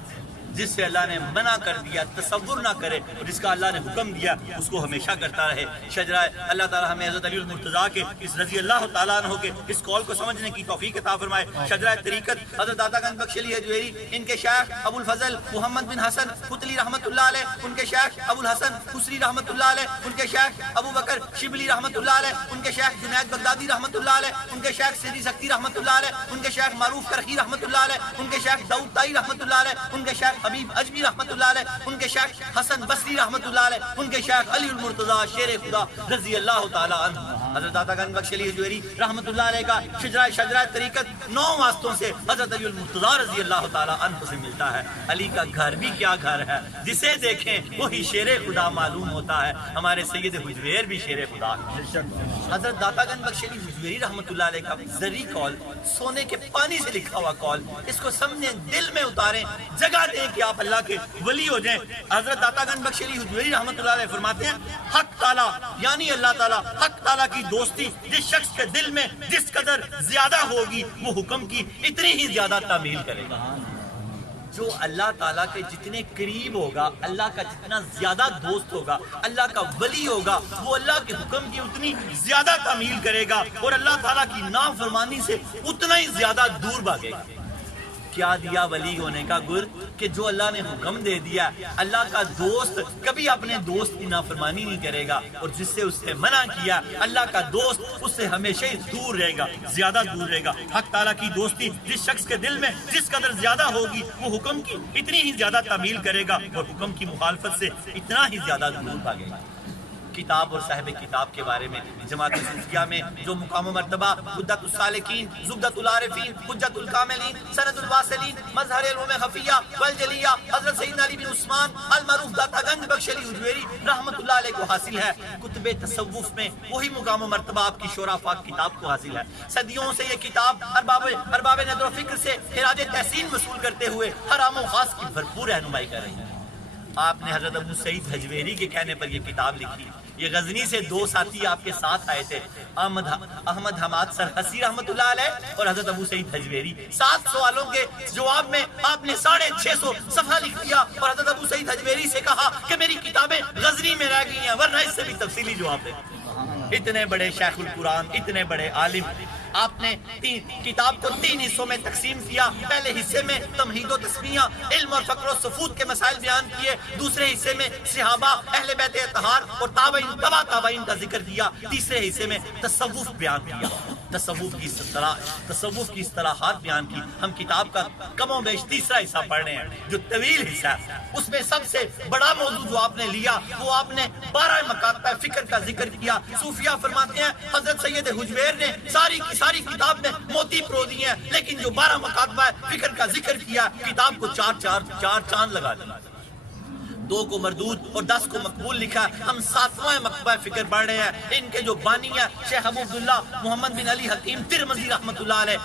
جس سے اللہ نے منع کر دیا تصور نہ کرے، اور جس کا اللہ نے حکم دیا اس کو ہمیشہ کرتا رہے۔ شجرہ اللہ تعالیٰ ہمیں حضرت علی المرتضیٰ کے اس رضی اللہ تعالیٰ عنہ کے اس قول کو سمجھنے کی توفیق عطا فرمائے۔ شجرہ طریقت حضرت داتا گنج بخش علی اجویری، ان کے شیخ ابو الفضل محمد بن حسن فتلی رحمۃ اللہ علیہ، ان کے شیخ ابو الحسن خسری رحمۃ اللہ علیہ، ان کے شیخ ابو بکر شبلی رحمۃ اللہ علیہ، ان کے شیخ جنید بغدادی رحمۃ اللہ علیہ، ان کے شیخ سیدی سکتی رحمۃ اللہ علیہ، ان کے شیخ معروف کرخی رحمۃ اللہ علیہ، ان کے شیخ داؤد طائی رحمۃ اللہ علیہ، ان کے شیخ حبیب اجمی رحمۃ اللہ علیہ، ان کے شیخ حسن بصری رحمۃ اللہ علیہ، ان کے شیخ علی المرتضیٰ شیر خدا رضی اللہ تعالی عنہ۔ حضرت داتا گنج بخش علی حجویری رحمۃ اللہ علیہ کا شجرہ طریقت 9 واسطوں سے حضرت علی المرتضیٰ رضی اللہ تعالیٰ عنہ سے ملتا ہے. علی کا گھر بھی کیا گھر ہے، جسے دیکھیں وہی شیر خدا معلوم ہوتا ہے. ہمارے سید حجویر بھی شیر خدا. حضرت داتا گنج بخش علی حجویری رحمۃ اللہ علیہ کا زری قول، سونے کے پانی سے لکھا ہوا قول، اس کو سامنے دل میں اتاریں، جگہ دیں کہ آپ اللہ کے ولی ہو جائیں. حضرت داتا گنج بخش علی حجویری رحمۃ اللہ علیہ فرماتے ہیں حق تعالیٰ یعنی اللہ تعالیٰ، حق تعالیٰ کی دوستی جس شخص کے دل میں جس قدر زیادہ ہوگی وہ حکم کی اتنی ہی زیادہ تعمیل کرے گا. جو اللہ تعالیٰ کے جتنے قریب ہوگا، اللہ کا جتنا زیادہ دوست ہوگا، اللہ کا ولی ہوگا، وہ اللہ کے حکم کی اتنی زیادہ تعمیل کرے گا اور اللہ تعالیٰ کی نافرمانی سے اتنا ہی زیادہ دور بھاگے گا. کیا دیا ولی ہونے کا گر کہ جو اللہ نے حکم دے دیا، اللہ کا دوست کبھی اپنے دوست کی نافرمانی نہیں کرے گا، اور جس سے اس سے منع کیا اللہ کا دوست اس سے ہمیشہ ہی دور رہے گا، زیادہ دور رہے گا. حق تعالیٰ کی دوستی جس شخص کے دل میں جس قدر زیادہ ہوگی وہ حکم کی اتنی ہی زیادہ تعمیل کرے گا اور حکم کی مخالفت سے اتنا ہی زیادہ دور بھاگے گا. کتاب اور صاحب کتاب کے بارے میں جماعت صوفیہ میں جو مقام و مرتبہ عدت السالکین، زبدۃ العارفین، حجت الکاملین، سند الواصلین، مظہر علوم خفیہ والجلیہ حضرت سیدنا علی بن عثمان المعروف داتا گنج بخش علی حجویری رحمۃ اللہ علیہ کو حاصل ہے. کتب تصوف میں وہی مقام و مرتبہ آپ کی شورا پاک کتاب کو حاصل ہے. صدیوں سے یہ کتاب ارباب نظر و فکر سے خراج تحسین وصول کرتے ہوئے حرام و خاص کی بھرپور رہنمائی کر رہی ہے. آپ نے حضرت ابو سعید حجویری کے کہنے پر یہ کتاب لکھی. یہ غزنی سے 2 ساتھی آپ کے ساتھ آئے تھے، احمد حماد سرحسی رحمۃ اللہ علیہ اور حضرت ابو سعید حجویری. 7 سوالوں کے جواب میں آپ نے 650 صفحہ لکھ دیا اور حضرت ابو سعید حجویری سے کہا کہ میری کتابیں غزنی میں رہ گئی ہیں، ورنہ اس سے بھی تفصیلی جواب دیں. اتنے بڑے شیخ القرآن، اتنے بڑے عالم، آپ نے کتاب کو 3 حصوں میں تقسیم کیا. پہلے حصے میں تمہید و تسمیہ، علم اور فقر و سفود کے مسائل بیان کیے. دوسرے حصے میں صحابہ، اہل بیت اطہار اور تابعین، تبع تابعین کا ذکر کیا. تیسرے حصے میں تصوف بیان کیا، تصوف کی اصطلاحات بیان کی. ہم کتاب کا کم و بیش تیسرا حصہ پڑھ رہے ہیں جو طویل حصہ ہے. اس میں سب سے بڑا موضوع جو آپ نے لیا وہ آپ نے 12 مکاتب فکر کا ذکر کیا. صوفیہ فرماتے ہیں حضرت سید حجویر نے ساری کتاب میں موتی پرو دیے ہیں، لیکن جو 12 مکاتب فکر کا ذکر کیا کتاب کو 4 چاند لگا دیا. 2 کو مردود اور 10 کو مقبول لکھا. ہم 7واں مکتبہ فکر پڑھ رہے ہیں. ان کے جو بانی ہیں شیخ ابو عبداللہ محمد بن علی حکیم ترمذی رحمۃ اللہ علیہ،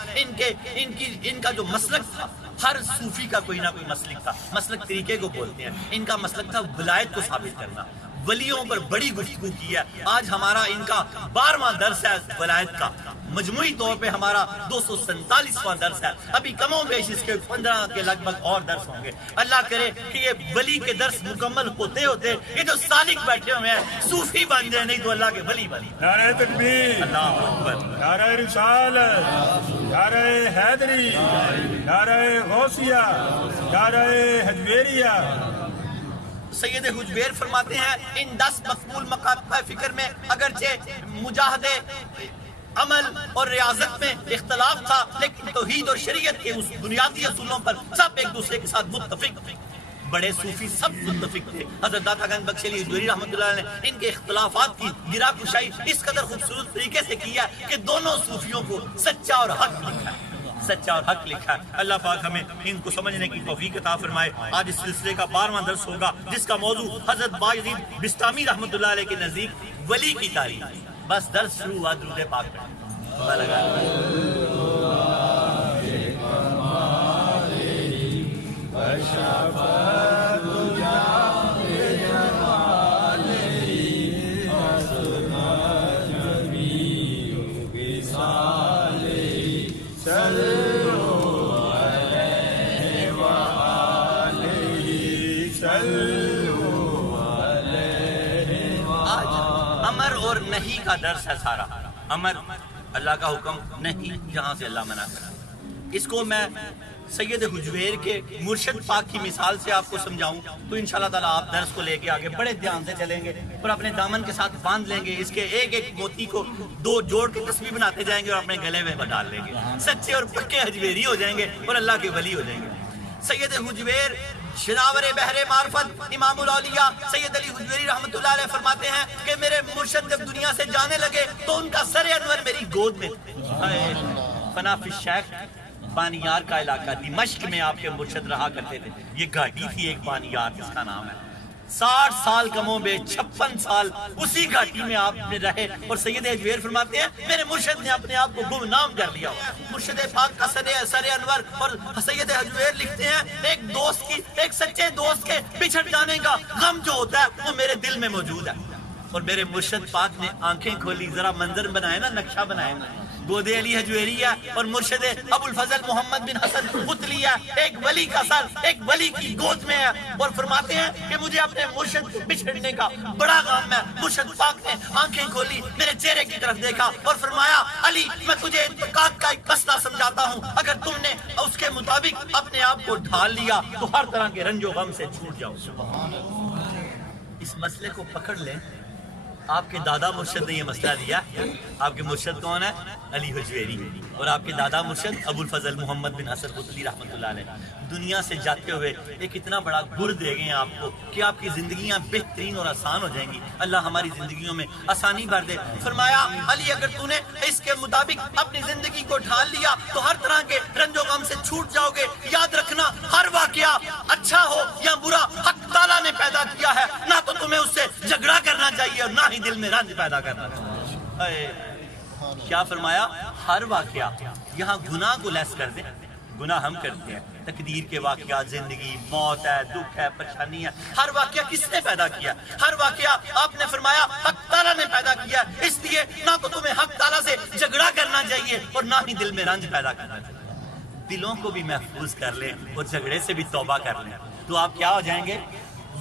ان کا جو مسلک تھا، ہر صوفی کا کوئی نہ کوئی مسلک تھا. مسلک طریقے کو بولتے ہیں. ان کا مسلک تھا ولایت کو ثابت کرنا. ولیوں پر بڑی گفتگو کی ہے. آج ہمارا ان کا 12واں درس ہے ولایت کا. مجموعی طور پہ ہمارا 247واں درس ہے. ابھی کم و بیش اس کے 15 کے لگ بھگ اور درس ہوں گے. اللہ کرے کہ یہ ولی کے درس مکمل ہوتے یہ جو سالک بیٹھے ہوئے ہیں صوفی بن جائے، نہیں تو اللہ کے ولی بنی. نعرہ تکبیر، اللہ اکبر، نعرہ رسالت، نعرہ حیدری، نعرہ غوثیہ، نعرہ حجویریہ. سید حجویر فرماتے ہیں ان 10 مقبول مکاتب فکر میں اگرچہ مجاہدے، عمل اور ریاضت میں اختلاف تھا، لیکن توحید اور شریعت کے اس بنیادی اصولوں پر سب ایک دوسرے کے ساتھ متفق تھے. بڑے صوفی سب متفق تھے. حضرت داتا گنج بخش علی حجویری رحمۃ اللہ علیہ نے ان کے اختلافات کی گرا کشائی اس قدر خوبصورت طریقے سے کیا کہ دونوں صوفیوں کو سچا اور حق لکھا ہے. سچا اور حق لکھا ہے. اللہ پاک ہمیں ان کو سمجھنے کی توفیق عطا فرمائے. آج اس سلسلے کا 12واں درس ہوگا جس کا موضوع حضرت بایزید بسطامی رحمۃ اللہ علیہ کے نزدیک ولی کی تاریخ. بس درس شروع ہوا درود پاک پہ. امر اور نہیں کا درس ہے سارا. امر اللہ کا حکم، نہیں جہاں سے اللہ منع کرا. اس کو میں سید حجویر کے مرشد پاک کی مثال سے آپ کو سمجھاؤں تو انشاءاللہ تعالیٰ آپ درس کو لے کے آگے بڑے دھیان سے چلیں گے اور اپنے دامن کے ساتھ باندھ لیں گے. اس کے ایک ایک موتی کو 2 جوڑ کے تسبیح بناتے جائیں گے اور اپنے گلے میں ڈال لیں گے. سچے اور پکے حجویری ہو جائیں گے اور اللہ کے ولی ہو جائیں گے. سید حجویر شناور بحر معرفت امام الاولیاء سید علی حجویری رحمۃ اللہ علیہ فرماتے ہیں کہ میرے مرشد جب دنیا سے جانے لگے تو ان کا سر انور میری گود میں فناف الشیخ بانیار کا علاقہ دمشق میں آپ کے مرشد رہا کرتے تھے. یہ گھاٹی تھی ایک بانیار جس کا نام ہے. 60 سال کموں بے 56 سال اسی گھاٹی میں آپ نے رہے. اور سید حجویر فرماتے ہیں میرے مرشد نے اپنے آپ کو گمنام کر لیا. مرشد پاک کا سر انور اور سید حجویر لکھتے ہیں ایک دوست کی ایک سچے دوست کے بچھڑ جانے کا غم جو ہوتا ہے وہ میرے دل میں موجود ہے. اور میرے مرشد پاک نے آنکھیں کھولی, ذرا منظر بنائے نا, نقشہ بنائے نا. گود علی حجویری ہے اور مرشد ابو الفضل محمد بن حسن قطلی ہے. ایک ولی کا سر ایک ولی کی گود میں ہے. اور فرماتے ہیں کہ مجھے اپنے مرشد کو بچھڑنے کا بڑا غم ہے. مرشد پاک نے آنکھیں کھولی, میرے چہرے کی طرف دیکھا اور فرمایا علی میں تجھے اتقاد کا ایک مسئلہ سمجھاتا ہوں, اگر تم نے اس کے مطابق اپنے آپ کو ڈھال لیا تو ہر طرح کے رنج و غم سے چھوٹ جاؤ. اس مسئلے کو پکڑ لیں. آپ کے دادا مرشد نے یہ مسئلہ دیا. آپ کے مرشد کون ہے؟ علی حجویری. اور آپ کے دادا مرشد ابو الفضل محمد بن حسن قطلی رحمۃ اللہ علیہ. دنیا سے جاتے ہوئے ایک اتنا بڑا گر دے گئے آپ کو کہ آپ کی زندگیاں بہترین اور آسان ہو جائیں گی. اللہ ہماری زندگیوں میں آسانی بھر دے. فرمایا علی اگر تو نے اس کے مطابق اپنی زندگی کو ڈھال لیا تو ہر طرح کے رنج و غم سے چھوٹ جاؤ گے. یاد رکھنا ہر واقعہ اچھا ہو یا برا حق تعالیٰ نے پیدا کیا ہے. نہ تو تمہیں اس سے جھگڑا کرنا چاہیے اور نہ ہی دل میں رنج پیدا کرنا چاہیے. کیا فرمایا؟ ہر واقعہ. یہاں گناہ کو لیس کر دیں. گناہ ہم کرتے ہیں, تقدیر کے واقعات, زندگی, موت ہے, دکھ ہے, پریشانی ہے. ہر واقعہ کس نے پیدا کیا؟ ہر واقعہ آپ نے فرمایا حق تعالیٰ نے پیدا کیا. اس لیے نہ تو تمہیں حق تعالیٰ سے جھگڑا کرنا چاہیے اور نہ ہی دل میں رنج پیدا کرنا چاہیے. دلوں کو بھی محفوظ کر لیں اور جھگڑے سے بھی توبہ کر لیں تو آپ کیا ہو جائیں گے؟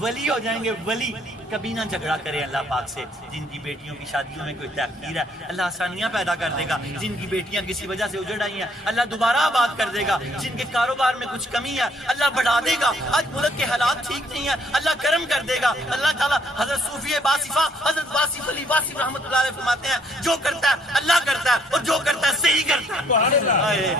ولی ہو جائیں گے. ولی کبھی نہ جھگڑا کریں اللہ پاک سے. جن کی بیٹیوں کی شادیوں میں کوئی تاخیر ہے اللہ آسانیاں پیدا کر دے گا. جن کی بیٹیاں کسی وجہ سے اجڑ آئی ہیں اللہ دوبارہ آباد کر دے گا. جن کے کاروبار میں کچھ کمی ہے اللہ بڑھا دے گا. آج ملک کے حالات ٹھیک نہیں ہیں اللہ کرم کر دے گا. اللہ تعالیٰ حضرت صوفی باصفہ حضرت واصف علی واصف رحمۃ اللہ علیہ فرماتے ہیں جو کرتا ہے اللہ کرتا ہے اور جو کرتا ہے صحیح کرتا ہے.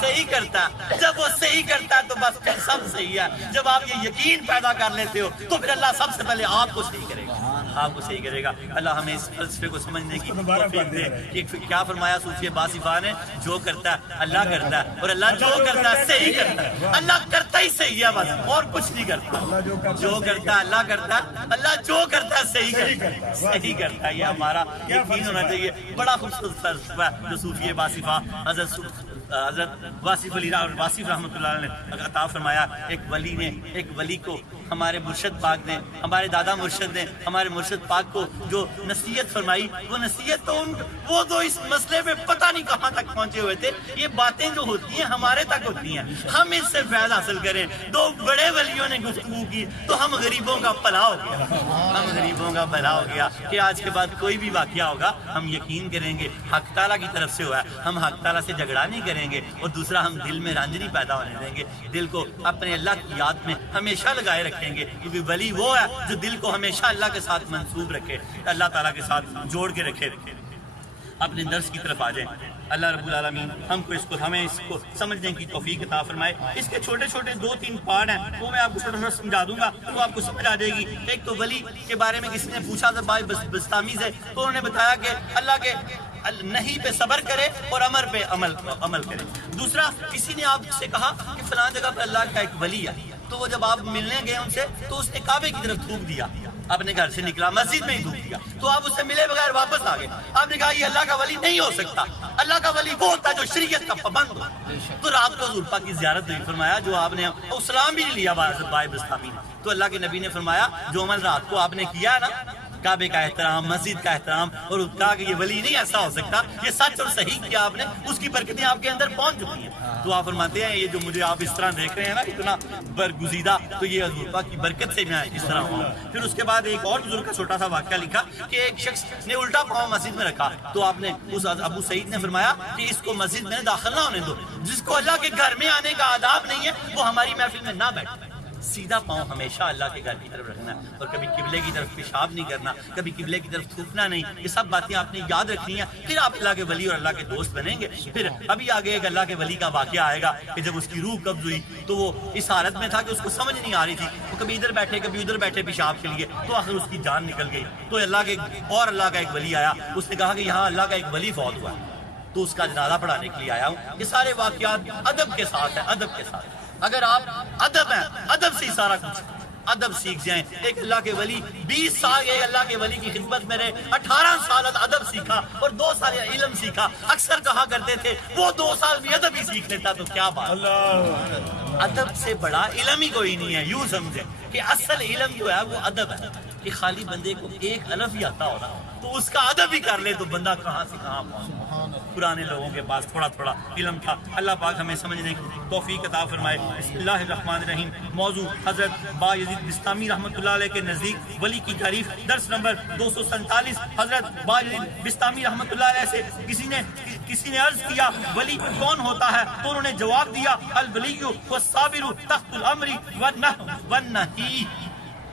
صحیح کرتا ہے. جب وہ صحیح کرتا ہے تو بس پھر سب صحیح ہے. جب آپ یہ یقین پیدا کر لیتے ہو تو پھر اللہ سب سے پہلے آپ کو صحیح کرے گا. آپ کو صحیح کرے گا. اللہ ہمیں اس فلسفے کو سمجھنے کی توفیق دے کہ کیا فرمایا صوفی باصفہ نے, جو کرتا ہے اللہ کرتا ہے اور اللہ جو کرتا ہے صحیح کرتا ہے. اللہ کرتا ہی صحیح ہے بس اور کچھ نہیں کرتا. جو کرتا ہے اللہ کرتا ہے, اللہ جو کرتا ہے صحیح کرتا ہے. صحیح کرتا ہے. یہ ہمارا یقین ہونا چاہیے. بڑا خوبصورت فلسفہ ہے جو صوفی باصفہ حضرت واصف علی واصف رحمۃ اللہ علیہ نے عطا فرمایا. ایک ولی کو ہمارے مرشد پاک نے, ہمارے دادا مرشد نے ہمارے مرشد پاک کو جو نصیحت فرمائی, وہ نصیحت تو وہ تو اس مسئلے میں پتہ نہیں کہاں تک پہنچے ہوئے تھے. یہ باتیں جو ہوتی ہیں ہمارے تک ہوتی ہیں, ہم اس سے فیض حاصل کریں. 2 بڑے ولیوں نے گفتگو کی تو ہم غریبوں کا بھلا ہو گیا. ہم غریبوں کا بھلا ہو گیا کہ آج کے بعد کوئی بھی واقعہ ہوگا ہم یقین کریں گے حق تعالیٰ کی طرف سے ہوا ہے. ہم حق تعالیٰ سے جھگڑا نہیں کریں گے. اور دوسرا ہم دل میں رنج نہیں پیدا ہونے دیں گے. دل کو اپنے اللہ کی یاد میں ہمیشہ لگائے رکھیں گے کیونکہ ولی وہ ہے جو دل کو ہمیشہ اللہ کے ساتھ منسوب رکھے, اللہ تعالیٰ کے ساتھ جوڑ کے رکھے. اپنے درس کی طرف آ جائیں. اللہ رب العالمین ہمیں اس کو سمجھنے کی توفیق عطا فرمائے. اس کے چھوٹے چھوٹے 2-3 پارٹ ہیں وہ میں آپ کو چھوٹا چھوٹا سمجھا دوں گا تو آپ کو سمجھ آ جائے گی. ایک تو ولی کے بارے میں کسی نے پوچھا تھا بھائی بستامی سے, تو انہوں نے بتایا کہ اللہ کے نہیں پہ صبر کرے اور امر پہ عمل کرے. دوسرا کسی نے آپ سے کہا کہ فلاں جگہ پہ اللہ کا ایک ولی ہے, تو وہ جب آپ ملنے گئے ان سے تو اس نے کعبے کی طرف تھوک دیا. اپنے گھر سے نکلا مسجد میں ہی تھوک دیا. تو آپ اس سے ملے بغیر واپس آ گئے. آپ نے کہا یہ اللہ کا ولی نہیں ہو سکتا. اللہ کا ولی وہ ہوتا ہے جو شریعت کا پابند ہو. تو رات کو حضور پاک کی زیارت ہوئی. فرمایا جو آپ نے اسلام بھی نہیں لیا بھائی بستامی نے, تو اللہ کے نبی نے فرمایا جو عمل رات کو آپ نے کیا نا, کعبے کا احترام, مسجد کا احترام, اور کہا کہ یہ ولی نہیں ایسا ہو سکتا, یہ سچ اور صحیح کیا آپ نے, اس کی برکتیں آپ کے اندر پہنچ چکی ہیں. تو آپ فرماتے ہیں یہ جو مجھے آپ اس طرح دیکھ رہے ہیں نا اتنا برگزیدہ, تو یہ حضور پاک کی برکت سے میں اس طرح ہوں. پھر اس کے بعد ایک اور بزرگ کا چھوٹا سا واقعہ لکھا کہ ایک شخص نے الٹا پاؤں مسجد میں رکھا, تو آپ نے اس ابو سعید نے فرمایا کہ اس کو مسجد میں داخل نہ ہونے دو. جس کو اللہ کے گھر میں آنے کا آداب نہیں ہے وہ ہماری محفل میں نہ بیٹھے. سیدھا پاؤں ہمیشہ اللہ کے گھر کی طرف رکھنا اور کبھی قبلے کی طرف پیشاب نہیں کرنا، کبھی قبلے کی طرف تھوکنا نہیں. یہ سب باتیں آپ نے یاد رکھنی ہیں، پھر آپ اللہ کے ولی اور اللہ کے دوست بنیں گے. پھر ابھی آگے ایک اللہ کے ولی کا واقعہ آئے گا کہ جب اس کی روح قبض ہوئی تو وہ اس حالت میں تھا کہ اس کو سمجھ نہیں آ رہی تھی، وہ کبھی ادھر بیٹھے کبھی ادھر بیٹھے پیشاب کے لیے، تو آخر اس کی جان نکل گئی. تو اللہ کا ایک ولی آیا، اس نے کہا کہ یہاں اللہ کا ایک ولی فوت ہوا ہے، تو اس کا جنازہ پڑھانے کے لیے آیا ہوں. یہ سارے واقعات ادب کے ساتھ ہیں، ادب کے ساتھ. اگر آپ ادب ہیں، ادب سے ہی سارا کچھ، ادب سیکھ جائیں. ایک اللہ کے ولی 20 سال ایک اللہ کے ولی کی خدمت میں رہے، 18 سال ادب سیکھا اور 2 سال علم سیکھا. اکثر کہا کرتے تھے وہ 2 سال بھی ادب ہی سیکھ لیتا تو کیا بات. ادب سے بڑا علم ہی کوئی نہیں ہے. یوں سمجھیں کہ اصل علم جو ہے وہ ادب ہے. کہ خالی بندے کو ایک الف ہی آتا ہوگا تو اس کا ادب ہی کر لے تو بندہ کہاں سے کہاں پہنچے. پرانے لوگوں کے پاس تھوڑا تھوڑا علم تھا. اللہ پاک ہمیں سمجھنے کی توفیق عطا فرمائے. بسم اللہ الرحمن الرحیم. موضوع حضرت با یزید بسطامی رحمۃ اللہ علیہ کے نزدیک ولی کی تعریف. درس نمبر 247. حضرت با یزید بسطامی رحمۃ اللہ علیہ سے کسی نے عرض کیا ولی کون ہوتا ہے؟ تو انہوں نے جواب دیا الولی والصابر تحت الامر والنہی.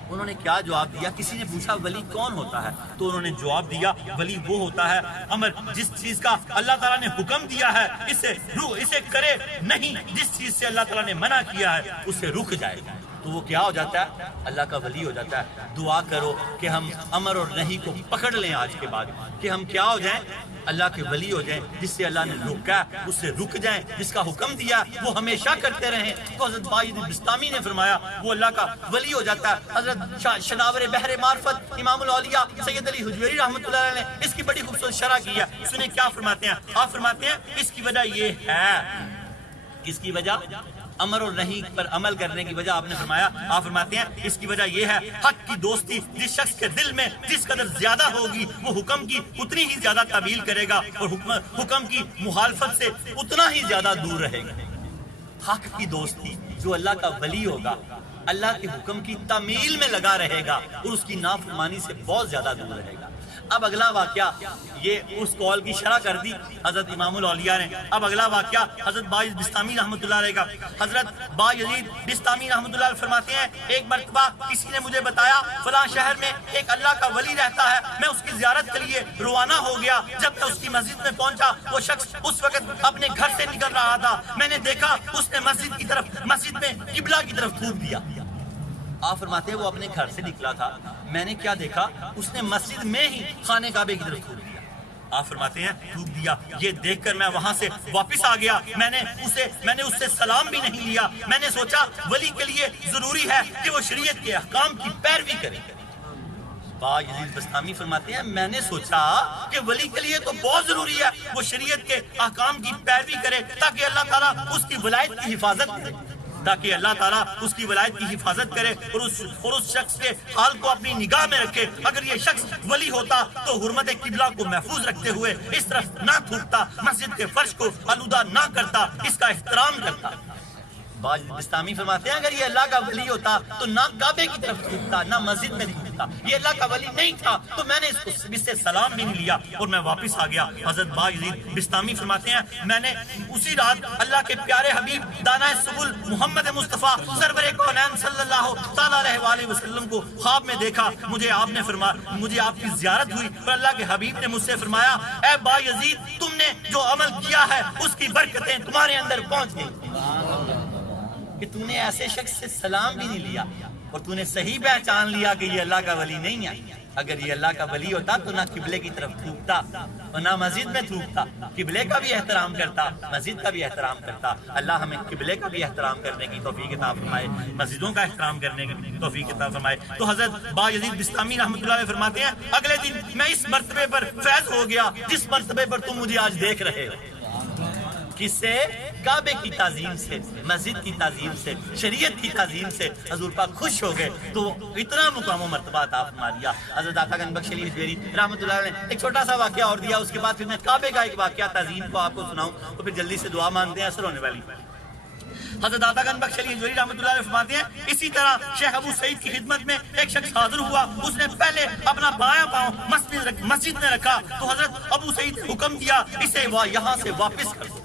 انہوں نے کیا جواب دیا؟ کسی نے پوچھا ولی کون ہوتا ہے تو انہوں نے جواب دیا ولی وہ ہوتا ہے امر جس چیز کا اللہ تعالیٰ نے حکم دیا ہے اسے کرے نہیں، جس چیز سے اللہ تعالیٰ نے منع کیا ہے اسے رک جائے گا تو وہ کیا ہو جاتا ہے؟ اللہ کا ولی ہو جاتا ہے. دعا کرو کہ ہم امر اور نہیں کو پکڑ لیں آج کے بعد، کہ ہم کیا ہو جائیں؟ اللہ کے ولی ہو جائیں. جس سے اللہ نے روکا اس سے رک جائیں، جس کا حکم دیا وہ ہمیشہ کرتے رہیں. تو حضرت با یزید بسطامی نے فرمایا وہ اللہ کا ولی ہو جاتا ہے. حضرت شناور بحر معرفت امام الاولیاء سید علی حجویری رحمۃ اللہ علیہ نے اس کی بڑی خوبصورت شرح کی ہے. سنیں کیا فرماتے ہیں. آپ فرماتے ہیں اس کی وجہ یہ ہے، اس کی وجہ امر اور نہیں پر عمل کرنے کی وجہ آپ نے فرمایا. آپ فرماتے ہیں اس کی وجہ یہ ہے حق کی دوستی جس شخص کے دل میں جس قدر زیادہ ہوگی وہ حکم کی اتنی ہی زیادہ تعمیل کرے گا اور حکم کی مخالفت سے اتنا ہی زیادہ دور رہے گا. حق کی دوستی، جو اللہ کا ولی ہوگا اللہ کے حکم کی تعمیل میں لگا رہے گا اور اس کی نافرمانی سے بہت زیادہ دور رہے گا. اب اگلا واقعہ یہ اس قول کی شرح کر دی حضرت امام الاولیاء نے. اب اگلا واقعہ حضرت با یزید بسطامی رحمۃ اللہ علیہ کا. حضرت با یزید بسطامی رحمۃ اللہ علیہ فرماتے ہیں ایک مرتبہ کسی نے مجھے بتایا فلاں شہر میں ایک اللہ کا ولی رہتا ہے. میں اس کی زیارت کے لیے روانہ ہو گیا. جب میں اس کی مسجد میں پہنچا وہ شخص اس وقت اپنے گھر سے نکل رہا تھا. میں نے دیکھا اس نے مسجد میں قبلہ کی طرف تھوک دیا. آپ فرماتے ہیں وہ اپنے گھر سے نکلا تھا، میں نے کیا دیکھا اس نے مسجد میں ہی خانہ کعبے کی طرف تھوک دیا. آپ فرماتے ہیں تھوک دیا. یہ دیکھ کر میں وہاں سے واپس آ گیا. میں نے اس سے سلام بھی نہیں لیا. میں نے سوچا ولی کے لیے ضروری ہے کہ وہ شریعت کے احکام کی پیروی کرے. با یزید بسطامی فرماتے ہیں میں نے سوچا کہ ولی کے لیے تو بہت ضروری ہے وہ شریعت کے احکام کی پیروی کرے تاکہ اللہ تعالیٰ اس کی ولایت کی حفاظت کرے، تاکہ اللہ تعالیٰ اس کی ولایت کی حفاظت کرے اور اس شخص کے حال کو اپنی نگاہ میں رکھے. اگر یہ شخص ولی ہوتا تو حرمت قبلہ کو محفوظ رکھتے ہوئے اس طرف نہ تھوکتا، مسجد کے فرش کو آلودہ نہ کرتا، اس کا احترام کرتا. بسطامی فرماتے ہیں اگر یہ اللہ کا ولی ہوتا تو نہ کعبے کی طرف تھوکتا نہ مسجد میں تھوکتا. یہ اللہ کا ولی نہیں تھا تو میں نے اس سے سلام بھی نہیں لیا اور میں واپس آ گیا. حضرت با یزید بسطامی فرماتے ہیں میں نے اسی رات اللہ کے پیارے حبیب دانہ سبل محمد مصطفیٰ سرور کونین صلی اللہ تعالیٰ علیہ وآلہ وسلم کو خواب میں دیکھا. مجھے آپ کی زیارت ہوئی اور اللہ کے حبیب نے مجھ سے فرمایا اے با یزید تم نے جو عمل کیا ہے اس کی برکتیں تمہارے اندر پہنچ گئی کہ تو نے ایسے شخص سے سلام بھی نہیں لیا اور تو نے صحیح پہچان لیا کہ یہ اللہ کا ولی نہیں ہے. اگر یہ اللہ کا ولی ہوتا تو نہ قبلے کی طرف تھوکتا اور نہ مسجد میں تھوکتا. قبلے کا بھی احترام کرتا، مسجد کا بھی احترام کرتا. اللہ ہمیں قبلے کا بھی احترام کرنے کی توفیق عطا فرمائے، مسجدوں کا احترام کرنے کی توفیق عطا فرمائے. تو حضرت با یزید بسطامی رحمۃ اللہ علیہ فرماتے ہیں اگلے دن میں اس مرتبے پر فیض ہو گیا جس مرتبے پر تم مجھے آج دیکھ رہے ہو. کس سے؟ کعبے کی تعظیم سے، مسجد کی تعظیم سے، شریعت کی تعظیم سے. حضور پاک خوش ہو گئے تو اتنا مقام و مرتبہ عطا فرما دیا. حضرت آقا گنج بخش علی حجویری رحمۃ اللہ علیہ نے ایک چھوٹا سا واقعہ اور دیا. اس کے بعد پھر میں کعبے کا ایک واقعہ تعظیم کو آپ کو سناؤں تو پھر جلدی سے دعا مانگتے ہیں اثر ہونے والی. حضرت آقا گنج بخش علی حجویری رحمۃ اللہ علیہ فرماتے ہیں اسی طرح شیخ ابو سعید کی خدمت میں ایک شخص حاضر ہوا. اس نے پہلے اپنا بایاں پاؤں مسجد میں رکھا تو حضرت ابو سعید نے حکم دیا اسے یہاں سے واپس کر دو.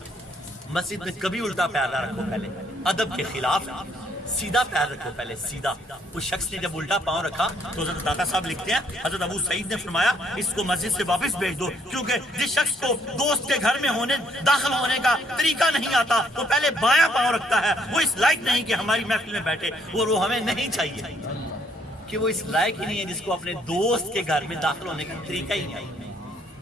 مسجد میں کبھی الٹا پیر نہ رکھو، پہلے ادب کے خلاف. سیدھا پیر رکھو پہلے سیدھا. وہ شخص نے جب الٹا پاؤں رکھا تو حضرت داتا صاحب لکھتے ہیں حضرت ابو سعید نے فرمایا اس کو مسجد سے واپس بھیج دو, کیونکہ جس شخص کو دوست کے گھر میں داخل ہونے کا طریقہ نہیں آتا وہ پہلے بایاں پاؤں رکھتا ہے, وہ اس لائق نہیں کہ ہماری محفل میں بیٹھے, اور وہ ہمیں نہیں چاہیے کہ وہ اس لائق ہی نہیں ہے جس کو اپنے دوست کے گھر میں داخل ہونے کا طریقہ ہی نہیں.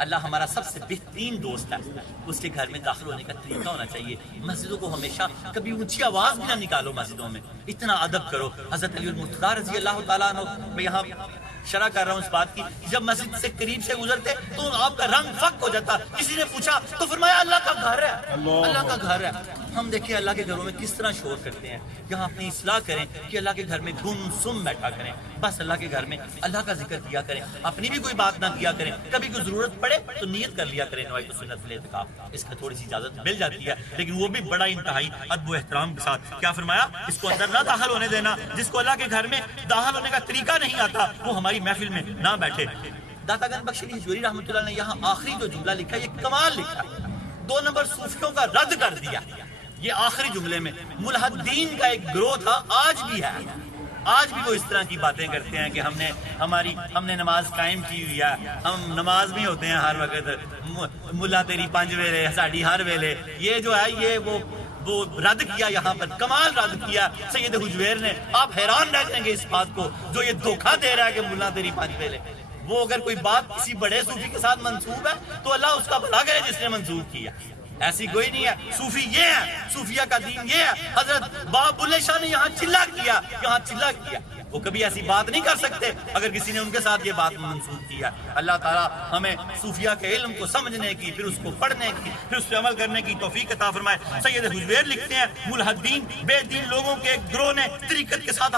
اللہ ہمارا سب سے بہترین دوست ہے, اس کے گھر میں داخل ہونے کا طریقہ ہونا چاہیے. مسجدوں کو ہمیشہ کبھی اونچی آواز بھی نہ نکالو, مسجدوں میں اتنا ادب کرو. حضرت علی المرتضیٰ رضی اللہ تعالیٰ عنہ, میں یہاں شرح کر رہا ہوں اس بات کی, جب مسجد سے قریب سے گزرتے تو آپ کا رنگ فک ہو جاتا. کسی نے پوچھا تو فرمایا اللہ کا گھر ہے, اللہ کا گھر ہے. ہم دیکھیں اللہ کے گھروں میں کس طرح شور کرتے ہیں. یہاں اپنی اصلاح کریں کہ اللہ کے گھر میں گم سم بیٹھا کریں, بس اللہ کے گھر میں اللہ کا ذکر کیا کریں, اپنی بھی کوئی بات نہ کیا کریں. کبھی کوئی ضرورت پڑے تو نیت کر لیا کریں نوائت السنت الاعتکاف, اس کا تھوڑی سی اجازت مل جاتی ہے, لیکن وہ بھی بڑا انتہائی ادب و احترام کے ساتھ. کیا فرمایا, اس کو اندر نہ داخل ہونے دینا, جس کو اللہ کے گھر میں داخل ہونے کا طریقہ نہیں آتا وہ ہماری محفل میں نہ بیٹھے. داتا گنج بخش علی حجویری رحمۃ اللہ نے یہاں آخری جو جملہ لکھا یہ کمال لکھا, 2 نمبر صوفیوں کا رد کر دیا. یہ آخری جملے میں ملحدین کا ایک گروہ تھا, آج بھی ہے, آج بھی وہ اس طرح کی باتیں کرتے ہیں کہ ہم نے نماز قائم کی ہوئی ہے, ہم نماز میں ہوتے ہیں ہر وقت, ملا تیری 5 ویلے ساڑی ہر ویلے. یہ جو ہے یہ وہ رد کیا, یہاں پر کمال رد کیا سید حجویر نے. آپ حیران رہ جائیں گے اس بات کو, جو یہ دھوکہ دے رہا ہے کہ ملا تیری 5 ویلے, وہ اگر کوئی بات کسی بڑے صوفی کے ساتھ منسوب ہے تو اللہ اس کا بھلا کرے جس نے منسوب کیا. ایسی کوئی نہیں ہے. صوفی یہ ہے, صوفیہ کا دین یہ ہے. حضرت بابا بلے شاہ نے یہاں چلا کیا, یہاں چلا کیا. وہ کبھی ایسی بات نہیں کر سکتے اگر کسی نے ان کے ساتھ یہ بات منسوخ کیا. اللہ تعالیٰ ہمیں صوفیہ کے علم کو سمجھنے کی, پھر اس کو پڑھنے کی, پھر اس پہ عمل کرنے کی توفیق عطا فرمائے. سید حجویر لکھتے ہیں ملحدین بے دین لوگوں کے ایک گروہ نے طریقت کے ساتھ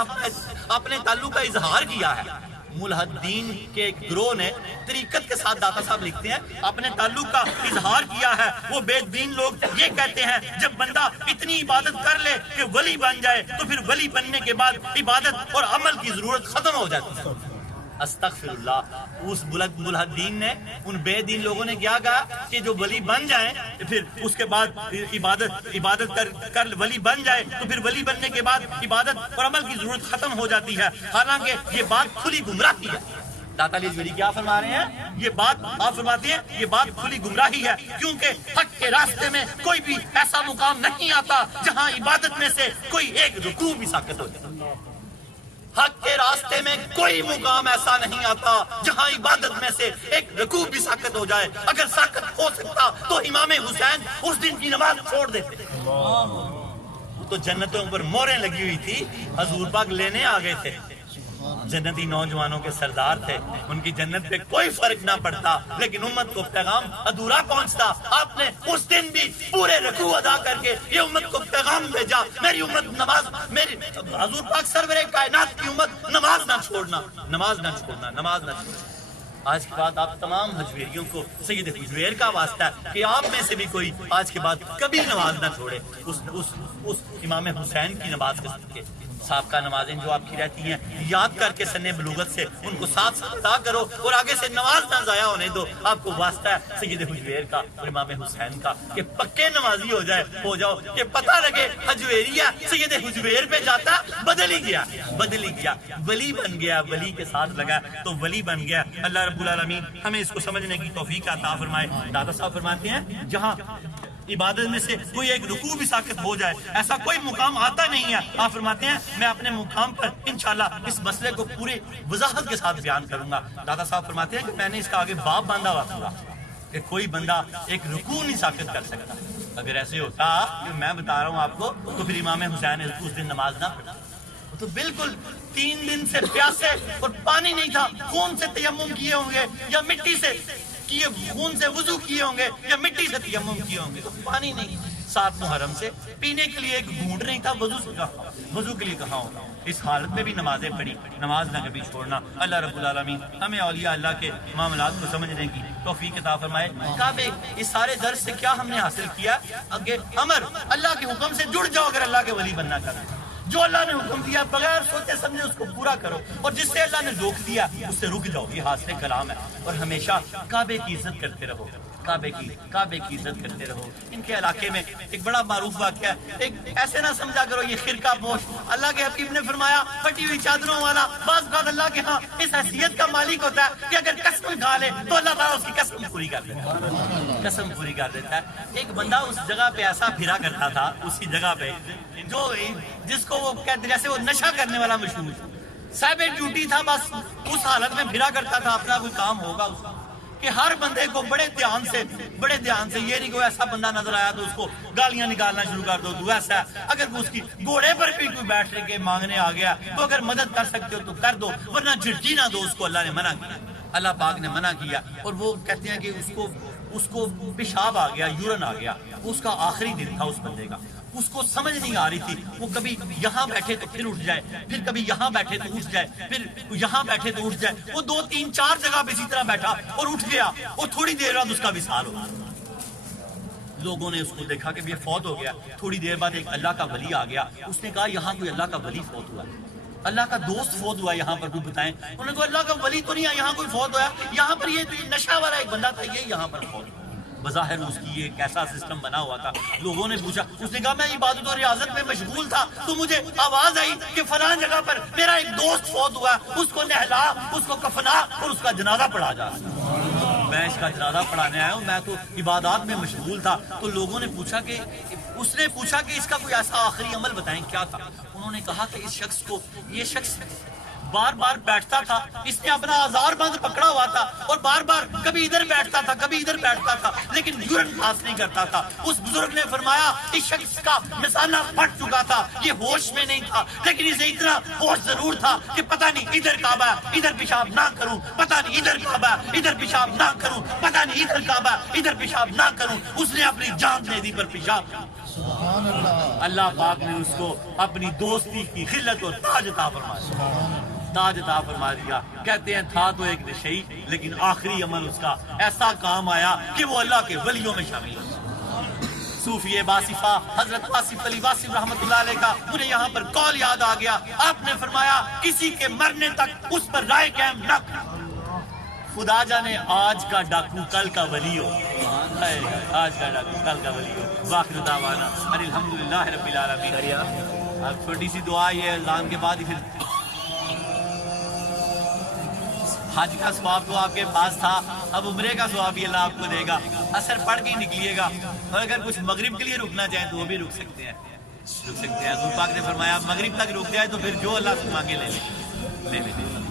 اپنے تعلق کا اظہار کیا ہے. ملحدین کے ایک گروہ نے طریقت کے ساتھ, داتا صاحب لکھتے ہیں, اپنے تعلق کا اظہار کیا ہے. وہ بے دین لوگ یہ کہتے ہیں جب بندہ اتنی عبادت کر لے کہ ولی بن جائے تو پھر ولی بننے کے بعد عبادت اور عمل کی ضرورت ختم ہو جاتی ہے. استغفر اللہ. اس ملحدین نے, ان بے دین لوگوں نے کیا کہا کہ جو ولی بن جائیں پھر اس کے بعد عبادت کر ولی بن جائے تو پھر ولی بننے کے بعد عبادت اور عمل کی ضرورت ختم ہو جاتی ہے. حالانکہ یہ بات کھلی گمراہی ہے. داتا علی حجویری کیا فرما رہے ہیں, یہ بات آپ فرماتے ہیں یہ بات کھلی گمراہی ہے, کیونکہ حق کے راستے میں کوئی بھی ایسا مقام نہیں آتا جہاں عبادت میں سے کوئی ایک رکوع بھی ساقط ہو جائے. حق کے راستے میں کوئی مقام ایسا نہیں آتا جہاں عبادت میں سے ایک رکوع بھی ساقط ہو جائے. اگر ساقط ہو سکتا تو امام حسین اس دن کی نماز چھوڑ دیتے. وہ تو جنتوں پر موریں لگی ہوئی تھی, حضور پاک لینے آ گئے تھے. جنتی نوجوانوں کے سردار تھے, ان کی جنت پہ کوئی فرق نہ پڑتا, لیکن امت کو پیغام ادھورا پہنچتا. آپ نے اس دن بھی پورے رکوع ادا کر کے یہ امت کو پیغام بھیجا, میری امت نماز, میری حضور پاک سرور کائنات کی امت نماز نہ چھوڑنا, نماز نہ چھوڑنا, نماز نہ چھوڑنا. آج کے بعد آپ تمام حجویریوں کو سید حجویر کا واسطہ ہے کہ آپ میں سے بھی کوئی آج کے بعد کبھی نماز نہ چھوڑے. اس امام حسین کی نماز کے صدقے سابقہ نمازیں جو آپ کی رہتی ہیں یاد کر کے سن بلوغت سے ان کو ساتھ ادا کرو, اور آگے سے نماز نہ ضائع ہونے دو. آپ کو واسطہ ہے سید حجویر کا اور امام حسین کا کہ پکے نمازی ہو جاؤ, کہ پتہ لگے حجویریہ سید حجویر پہ جاتا بدل ہی گیا, ولی بن گیا, ولی کے ساتھ لگا تو ولی بن گیا. اللہ رب العالمین ہمیں اس کو سمجھنے کی توفیق عطا فرمائے. دادا صاحب فرماتے ہیں جہاں عبادت میں سے کوئی ایک رکوع بھی ساقط ہو جائے ایسا کوئی مقام آتا نہیں ہے. آپ فرماتے ہیں میں اپنے مقام پر انشاءاللہ اس مسئلے کو پوری وضاحت کے ساتھ بیان کروں گا. دادا صاحب فرماتے ہیں کہ میں نے اس کا آگے باب باندھا ہوا تھا کہ کوئی بندہ ایک رکوع نہیں ساقط کر سکتا. اگر ایسے ہوتا کہ میں بتا رہا ہوں آپ کو تو پھر امام حسین اس دن نماز نہ پڑھا. تو بالکل 3 دن سے پیاسے اور پانی نہیں تھا, خون سے تیمم کیے ہوں گے یا مٹی سے خون سے وضو کیے ہوں گے یا مٹی سے تیمم کیے ہوں گے, تو پانی نہیں. 7 محرم سے پینے کے لیے ایک گھونٹ نہیں تھا, وضو کے لیے کہاں ہوگا. اس حالت میں بھی نمازیں پڑھی, نماز نہ کبھی چھوڑنا. اللہ رب العالمین ہمیں اولیاء اللہ کے معاملات کو سمجھنے کی توفیق عطا فرمائے. کعبے اس سارے درس سے کیا ہم نے حاصل کیا؟ اگر امر اللہ کے حکم سے جڑ جاؤ اگر اللہ کے ولی بننا چاہتے ہیں. جو اللہ نے حکم دیا بغیر سوچے سمجھے اس کو پورا کرو، اور جس سے اللہ نے روک دیا اس سے رک جاؤ. یہ حاصل کلام ہے. اور ہمیشہ کعبے کی عزت کرتے رہو، کعبے کی عزت کرتے رہو. ان کے علاقے میں ایک بڑا معروف واقعہ ہے. ایک ایسے نہ سمجھا کرو یہ خرقہ پوش. اللہ کے حبیب نے فرمایا پھٹی ہوئی چادروں والا بعض اوقات اللہ کے ہاں اس حیثیت کا مالک ہوتا ہے کہ اگر قسم کھا لے تو اللہ تعالیٰ اس کی قسم پوری کر دیتا ہے، قسم پوری کر دیتا ہے. ایک بندہ اس جگہ پہ ایسا پھرا کرتا تھا، اسی جگہ پہ جو جس کو وہ کہتے جیسے وہ نشہ کرنے والا مشہور صاحب ڈیوٹی تھا، بس اس حالت میں پھرا کرتا تھا. اپنا کوئی کام ہوگا اس کا کہ ہر بندے کو بڑے دھیان سے یہ نہیں کوئی ایسا بندہ نظر آیا تو اس کو گالیاں نکالنا شروع کر دو. تو ایسا ہے اگر اس کی گھوڑے پر بھی کوئی بیٹھنے کے مانگنے آ گیا تو اگر مدد کر سکتے ہو تو کر دو، ورنہ جھٹی نہ دو. اس کو اللہ نے منع کیا، اللہ پاک نے منع کیا. اور وہ کہتے ہیں کہ اس کو پیشاب آ گیا، یورن آ گیا. اس کا آخری دن تھا اس بندے کا. اس کو سمجھ نہیں آ رہی تھی، وہ کبھی یہاں بیٹھے تو پھر اٹھ جائے، پھر کبھی یہاں بیٹھے تو اٹھ جائے، پھر یہاں بیٹھے تو اٹھ جائے. وہ 2 3 4 جگہ پہ اسی طرح بیٹھا اور اٹھ گیا. وہ تھوڑی دیر بعد اس کا وصال ہو. لوگوں نے اس کو دیکھا کہ یہ فوت ہو گیا. تھوڑی دیر بعد ایک اللہ کا ولی آ گیا. اس نے کہا یہاں کوئی اللہ کا ولی فوت ہوا، اللہ کا دوست فوت ہوا یہاں پر، کوئی بتائیں. انہوں نے کہا اللہ کا ولی تو نہیں ہے، یہاں کوئی فوت ہوا. یہاں پر یہ نشہ والا ایک بندہ تھا، یہ یہاں پر فوت. بظاہر اس کی یہ کیسا سسٹم بنا ہوا تھا. لوگوں نے پوچھا، اس نے کہا میں عبادت اور ریاضت میں مشغول تھا تو مجھے آواز آئی کہ فلاں جگہ پر میرا ایک دوست فوت ہوا، اس کو نہلا، اس کو کفنا اور اس کا جنازہ پڑھا جا. میں اس کا جنازہ پڑھانے آیا ہوں، میں تو عبادات میں مشغول تھا. تو لوگوں نے پوچھا کہ اس نے پوچھا کہ اس کا کوئی ایسا آخری عمل بتائیں کیا تھا. انہوں نے کہا کہ اس شخص کو، یہ شخص بار بار بیٹھتا تھا، اس نے اپنا آزار بند پکڑا ہوا تھا اور بار بار کبھی ادھر بیٹھتا تھا کبھی ادھر بیٹھتا تھا لیکن یورن پاس نہیں کرتا تھا. اس بزرگ نے فرمایا اس شخص کا مثانہ پھٹ چکا تھا، یہ ہوش میں نہیں تھا لیکن اسے اتنا ہوش ضرور تھا کہ پتہ نہیں ادھر کعبہ ہے ادھر پیشاب نہ کروں، پتہ نہیں ادھر کعبہ ہے ادھر پیشاب نہ کروں، پتہ نہیں ادھر کعبہ ہے ادھر پیشاب نہ کروں. اس نے اپنی جان دے دی پر پیشاب. اللہ پاک نے اس کو اپنی دوستی کی خلت اور تاج عطا فرما دیا. کہتے ہیں تھا تو ایک نشئی لیکن آخری عمل اس کا ایسا کام آیا کہ وہ اللہ کے ولیوں میں شامل ہو. صوفی باصفہ حضرت واصف علی واصف رحمۃ اللہ علیہ کا مجھے یہاں پر قول یاد آ گیا. آپ نے فرمایا کسی کے مرنے تک اس پر رائے قائم نہ کرو. خدا جانے آج کا ڈاکو کل کا ولی ہو، آج کا ڈاکو کل کا ولی ہو. واخر دعوانا الحمدللہ رب العالمین. اب چھوٹی سی دعا یہ اذان کے بعد ہی پھر حج کا ثواب تو آپ کے پاس تھا، اب عمرے کا ثواب بھی اللہ آپ کو دے گا. اثر پڑھ کے ہی نکلیے گا، اور اگر کچھ مغرب کے لیے رکنا چاہیں تو وہ بھی رک سکتے ہیں. حضور پاک نے فرمایا مغرب تک رک جائے تو پھر جو اللہ سے مانگے لے لیں.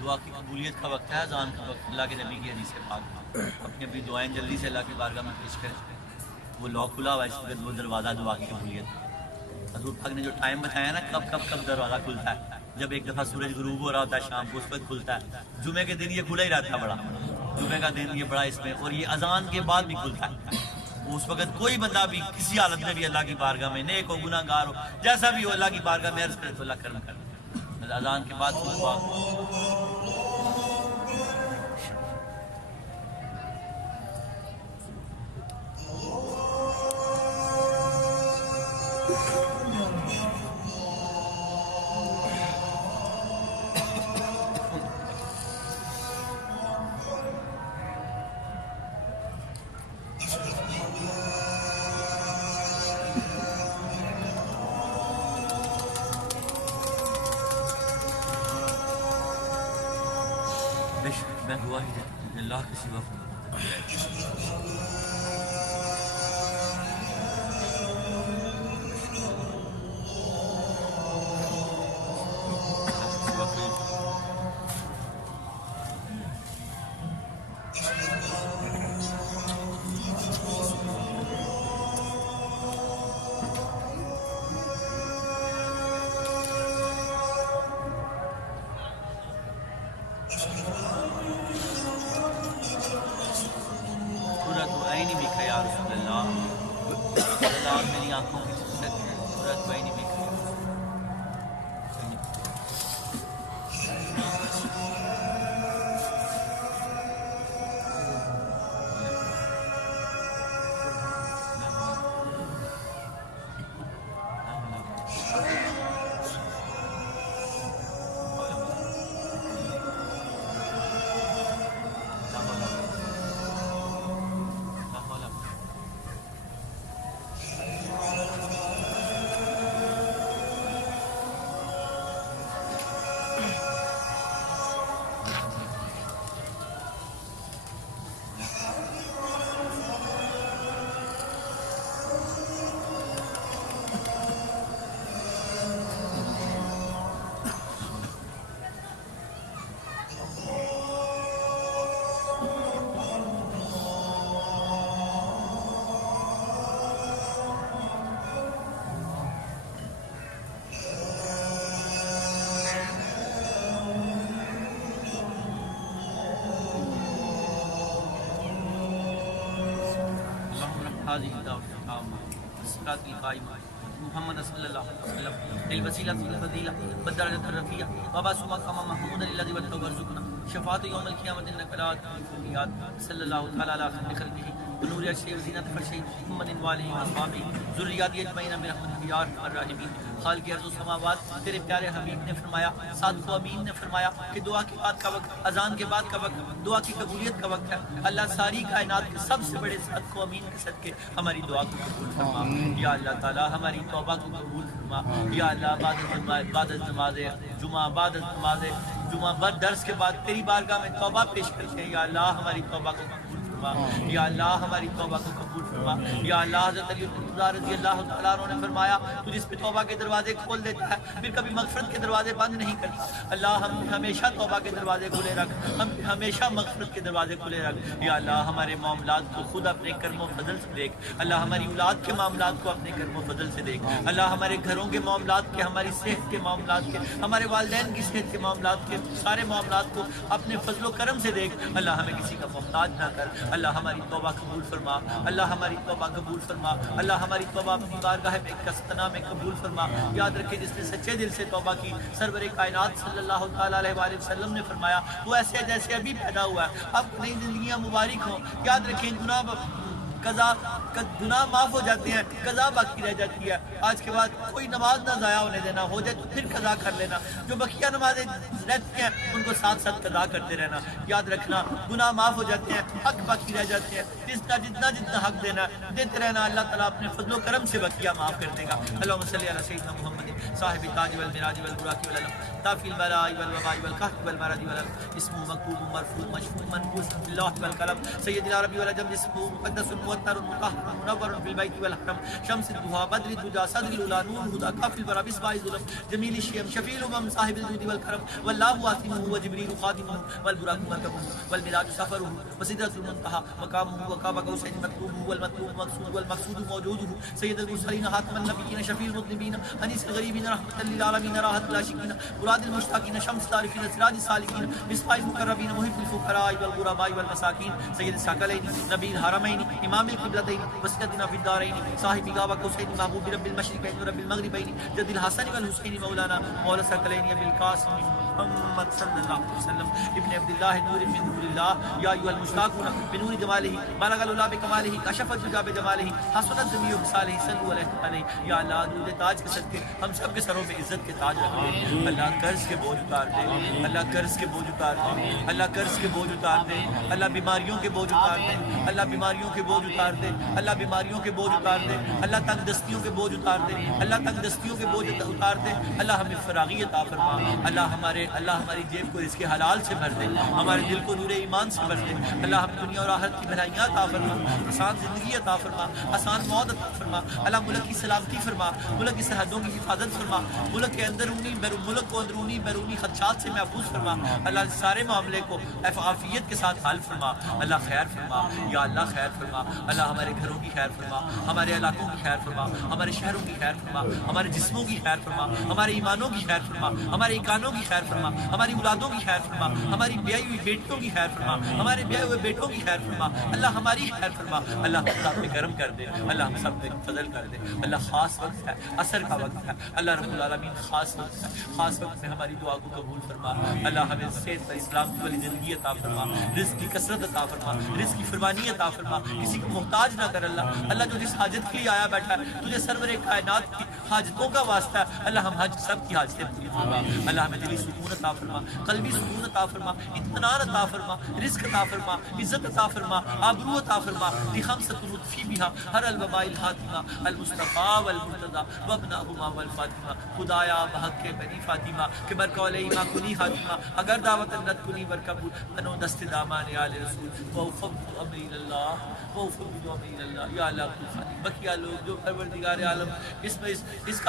دعا کی قبولیت کا وقت ہے، اذان کا وقت. اللہ کے نبی کی حدیث پاک اپنی اپنی دعائیں جلدی سے اللہ کی بارگاہ میں پیش کریں. وہ لاک کھلا ہوا ہے اس وقت، وہ دروازہ دعا کی قبولیت. حضور پاک نے جو ٹائم بتایا نا کب دروازہ کھلتا ہے، جب ایک دفعہ سورج غروب ہو رہا ہوتا ہے شام کو اس وقت کھلتا ہے. جمعے کے دن یہ کھلا ہی رہتا ہے، بڑا جمعے کا دن یہ بڑا اس میں، اور یہ اذان کے بعد بھی کھلتا ہے. اس وقت کوئی بندہ بھی کسی حالت میں بھی اللہ کی بارگاہ میں نیک ہو گناہ گار ہو جیسا بھی ہو اللہ کی بارگاہ میں عرض کرے تو اللہ کرم کرے. اذان کے بعد میں ہوا ہی اللہ کے سوا میری آنکھوں کی صورت کوئی نہیں دیکھ هذه الدعوة التامة الصلاة القائمة محمد صلى الله عليه وسلم للوسيلة والفضيلة والدرجة الرفيعة وبعث مقام محمود الذي واتقوا وارزقنا شفاعة يوم القيامة إنك لا تخلف الميعاد صلى الله تعالى على خير خلقه ونور الشيء وزينة فرشه محمد وآله وأصحابه ذريات أجمعين برحمتك يا أرحم الراحمين خالق ارض و سماوات تیرے پیارے حبیب نے فرمایا، صادق و امین نے فرمایا کہ دعا کے بعد کا وقت، اذان کے بعد کا وقت دعا کی قبولیت کا وقت ہے۔ اللہ ساری کائنات کے سب سے بڑے صادق و امین کے صدقے ہماری دعا کو قبول فرما یا اللہ تعالی، ہماری توبہ کو قبول فرما یا اللہ۔ بعد نماز جمعہ، بعد نماز جمعہ بعد درس کے بعد تیری بارگاہ میں توبہ پیش کرتے ہیں یا اللہ، ہماری توبہ کو قبول فرما یا اللہ، ہماری توبہ کو قبول فرما یا اللہ۔ حضرت علی رضی اللہ تعالیٰ عنہ نے فرمایا تو جس پہ توبہ کے دروازے کھول دیتا ہے پھر کبھی مغفرت کے دروازے بند نہیں کرتا۔ اللہ ہم ہمیشہ توبہ کے دروازے کھلے رکھ، ہم ہمیشہ مغفرت کے دروازے کھلے رکھ یا اللہ۔ ہمارے معاملات کو خود اپنے کرم و فضل سے دیکھ اللہ، ہماری اولاد کے معاملات کو اپنے کرم و فضل سے دیکھ اللہ، ہمارے گھروں کے معاملات کے، ہماری صحت کے معاملات کے، ہمارے والدین کی صحت کے معاملات کے، سارے معاملات کو اپنے فضل و کرم سے دیکھ اللہ، ہمیں کسی کا محتاج نہ کر اللہ۔ ہماری توبہ قبول فرما اللہ، ہماری توبہ قبول فرما اللہ، ہماری توبہ اپنی بارگاہ میں کستنا میں قبول فرما۔ یاد رکھے جس نے سچے دل سے توبہ کی، سرور کائنات صلی اللہ تعالیٰ علیہ وآلہ وسلم نے فرمایا وہ ایسے جیسے ابھی پیدا ہوا ہے، اب نئی زندگیاں مبارک ہوں۔ یاد رکھیں گناہ معاف ہو جاتے ہیں، قضا باقی رہ جاتی ہے۔ آج کے بعد کوئی نماز نہ ضائع ہونے دینا، ہو جائے تو پھر قضا کر لینا، جو بقیہ نمازیں رہتی ہیں ان کو ساتھ ساتھ قضا کرتے رہنا۔ یاد رکھنا گناہ معاف ہو جاتے ہیں، حق باقی رہ جاتے ہیں، جتنا حق دینا دیتے رہنا، اللہ تعالیٰ اپنے فضل و کرم سے بقیہ معاف کر دے گا۔ اللہم صلی علی سیدنا محمد صاحب التاج والمراج والبراق والعلم تافی البلاء والوباء والقحط والمرض والعلم اسمه مكتوب مرفوع مشفوع منبوس في اللوح والقلم سید العربی والعجم اسمه مقدس موتر مطهر منور في البيت والحرم شمس الضحى بدر الدجى صدر الأولى نور الهدى كافي البراء بإصبع الظلم جميل الشيم شفيع الأمم صاحب الجود والكرم والله واسمه وجبريل خادمه والبراق مركبه والمراج سفره وسدرة المنتهى مقامه وقاب قوسين مطلوبه والمطلوب مقصود والمقصود موجوده سيد المرسلين خاتم النبيين شفيع المذنبين أنيس الغريبين رحمة للعالمين راحة العاشقين مراد المشتاقين شمس العارفين سراج السالكين مصباح المقربين محب الفقراء والغرباء والمساكين سيد الثقلين نبي الحرمين إمام القبلتين وسيدنا في الدارين صاحب قاب قوسين محبوب رب المشرقين ورب المغربين جد الحسن والحسين مولانا مولى الثقلين أبي القاسم محمد صلى الله عليه وسلم ابن عبد الله نور من نور الله يا أيها المشتاقون بنور جماله بلغ العلا بكماله كشف الدجى بجماله حسنت جميع خصاله صلوا عليه يا الله درود تاج کے صدقے ہم سب کے سروں پہ عزت کے تاج رکھ دے اللہ قرض کے بوجھ اتار دے اللہ قرض کے بوجھ اتار دے اللہ قرض کے بوجھ اتار دے اللہ بیماریوں کے بوجھ اتار دے اللہ بیماریوں کے بوجھ اتار دے اللہ بیماریوں کے بوجھ اتار دے اللہ تنگ دستیوں کے بوجھ اتار دے اللہ تنگ دستیوں کے بوجھ اتار دے اللہ ہمیں فراغی عطا فرما اللہ ہماری جیب کو رزق حلال سے بھر دے ہمارے دل کو نور ایمان سے بھر دے اللہ ہم دنیا اور آخرت کی بھلائیاں عطا فرما آسان زندگی عطا فرما آسان موت عطا فرما اللہ ملک کی سلامتی فرما ملک کی سرحدوں کی حفاظت فرما ملک کے اندرونی ملک کو اندرونی بیرونی خدشات سے محفوظ فرما اللہ سارے معاملے کو عافیت کے ساتھ حل فرما اللہ خیر فرما یا اللہ خیر فرما اللہ ہمارے گھروں کی خیر فرما ہمارے علاقوں کی خیر فرما ہمارے شہروں کی خیر فرما ہمارے جسموں کی خیر فرما ہمارے ایمانوں کی خیر فرما ہمارے ایکانوں کی خیر فرما ہماری اولادوں کی خیر فرما ہماری بیائی ہوئی بیٹیوں کی خیر فرما ہمارے بیائی ہوئے بیٹوں کی خیر فرما اللہ ہماری خیر فرما اللہ ہم سب پہ کرم کر دے اللہ ہم سب پہ فضل کر دے اللہ خاص وقت ہے عصر کا وقت ہے اللہ رب العالمین خاص وقت ہے خاص وقت میں ہماری دعا کو قبول فرما اللہ ہمیں صحت اسلام کی والی زندگی عطا فرما رزق کی کثرت عطا فرما رزق کی فراوانی عطا فرما کسی کو محتاج نہ کر اللہ جو جس حاجت کے لیے آیا بیٹھا ہے تجھے سرور کائنات کی حاجتوں کا واسطہ ہے اللہ ہم حج سب کی حاجتیں پوری فرما اللہ ہمیں دلی سکون عطا فرما قلبی سکون عطا فرما اطمینان عطا فرما رزق عطا فرما عزت عطا فرما آبرو عطا فرما لخمسۃ لطفی بها ہر الوباء الحاتمہ المصطفیٰ والمرتضیٰ وابنہما والفاطمہ خدایا بحق بنی فاطمہ کہ برکول ایمان کنی حاتمہ اگر دعوت النت کنی ورکبول بنو دست دامان آل رسول وفق امر اللہ وفق امر اللہ یا اللہ بقیہ لوگ جو پروردگار عالم اس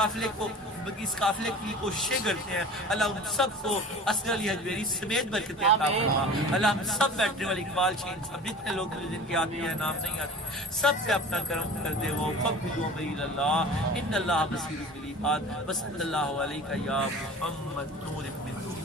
قافلے کی کوششیں کرتے ہیں اللہ ان سب کو اصغر علی حجویری سمیت برکتیں عطا فرما اللہ ہم سب بیٹھنے والے اقبال شین سب جتنے لوگ جن کے آتے ہیں نام نہیں آتے سب سے اپنا کرم کر دے وہ فضل و بین اللہ ان اللہ بصیر بالعباد وصلی اللہ علیہ یا محمد نور من نور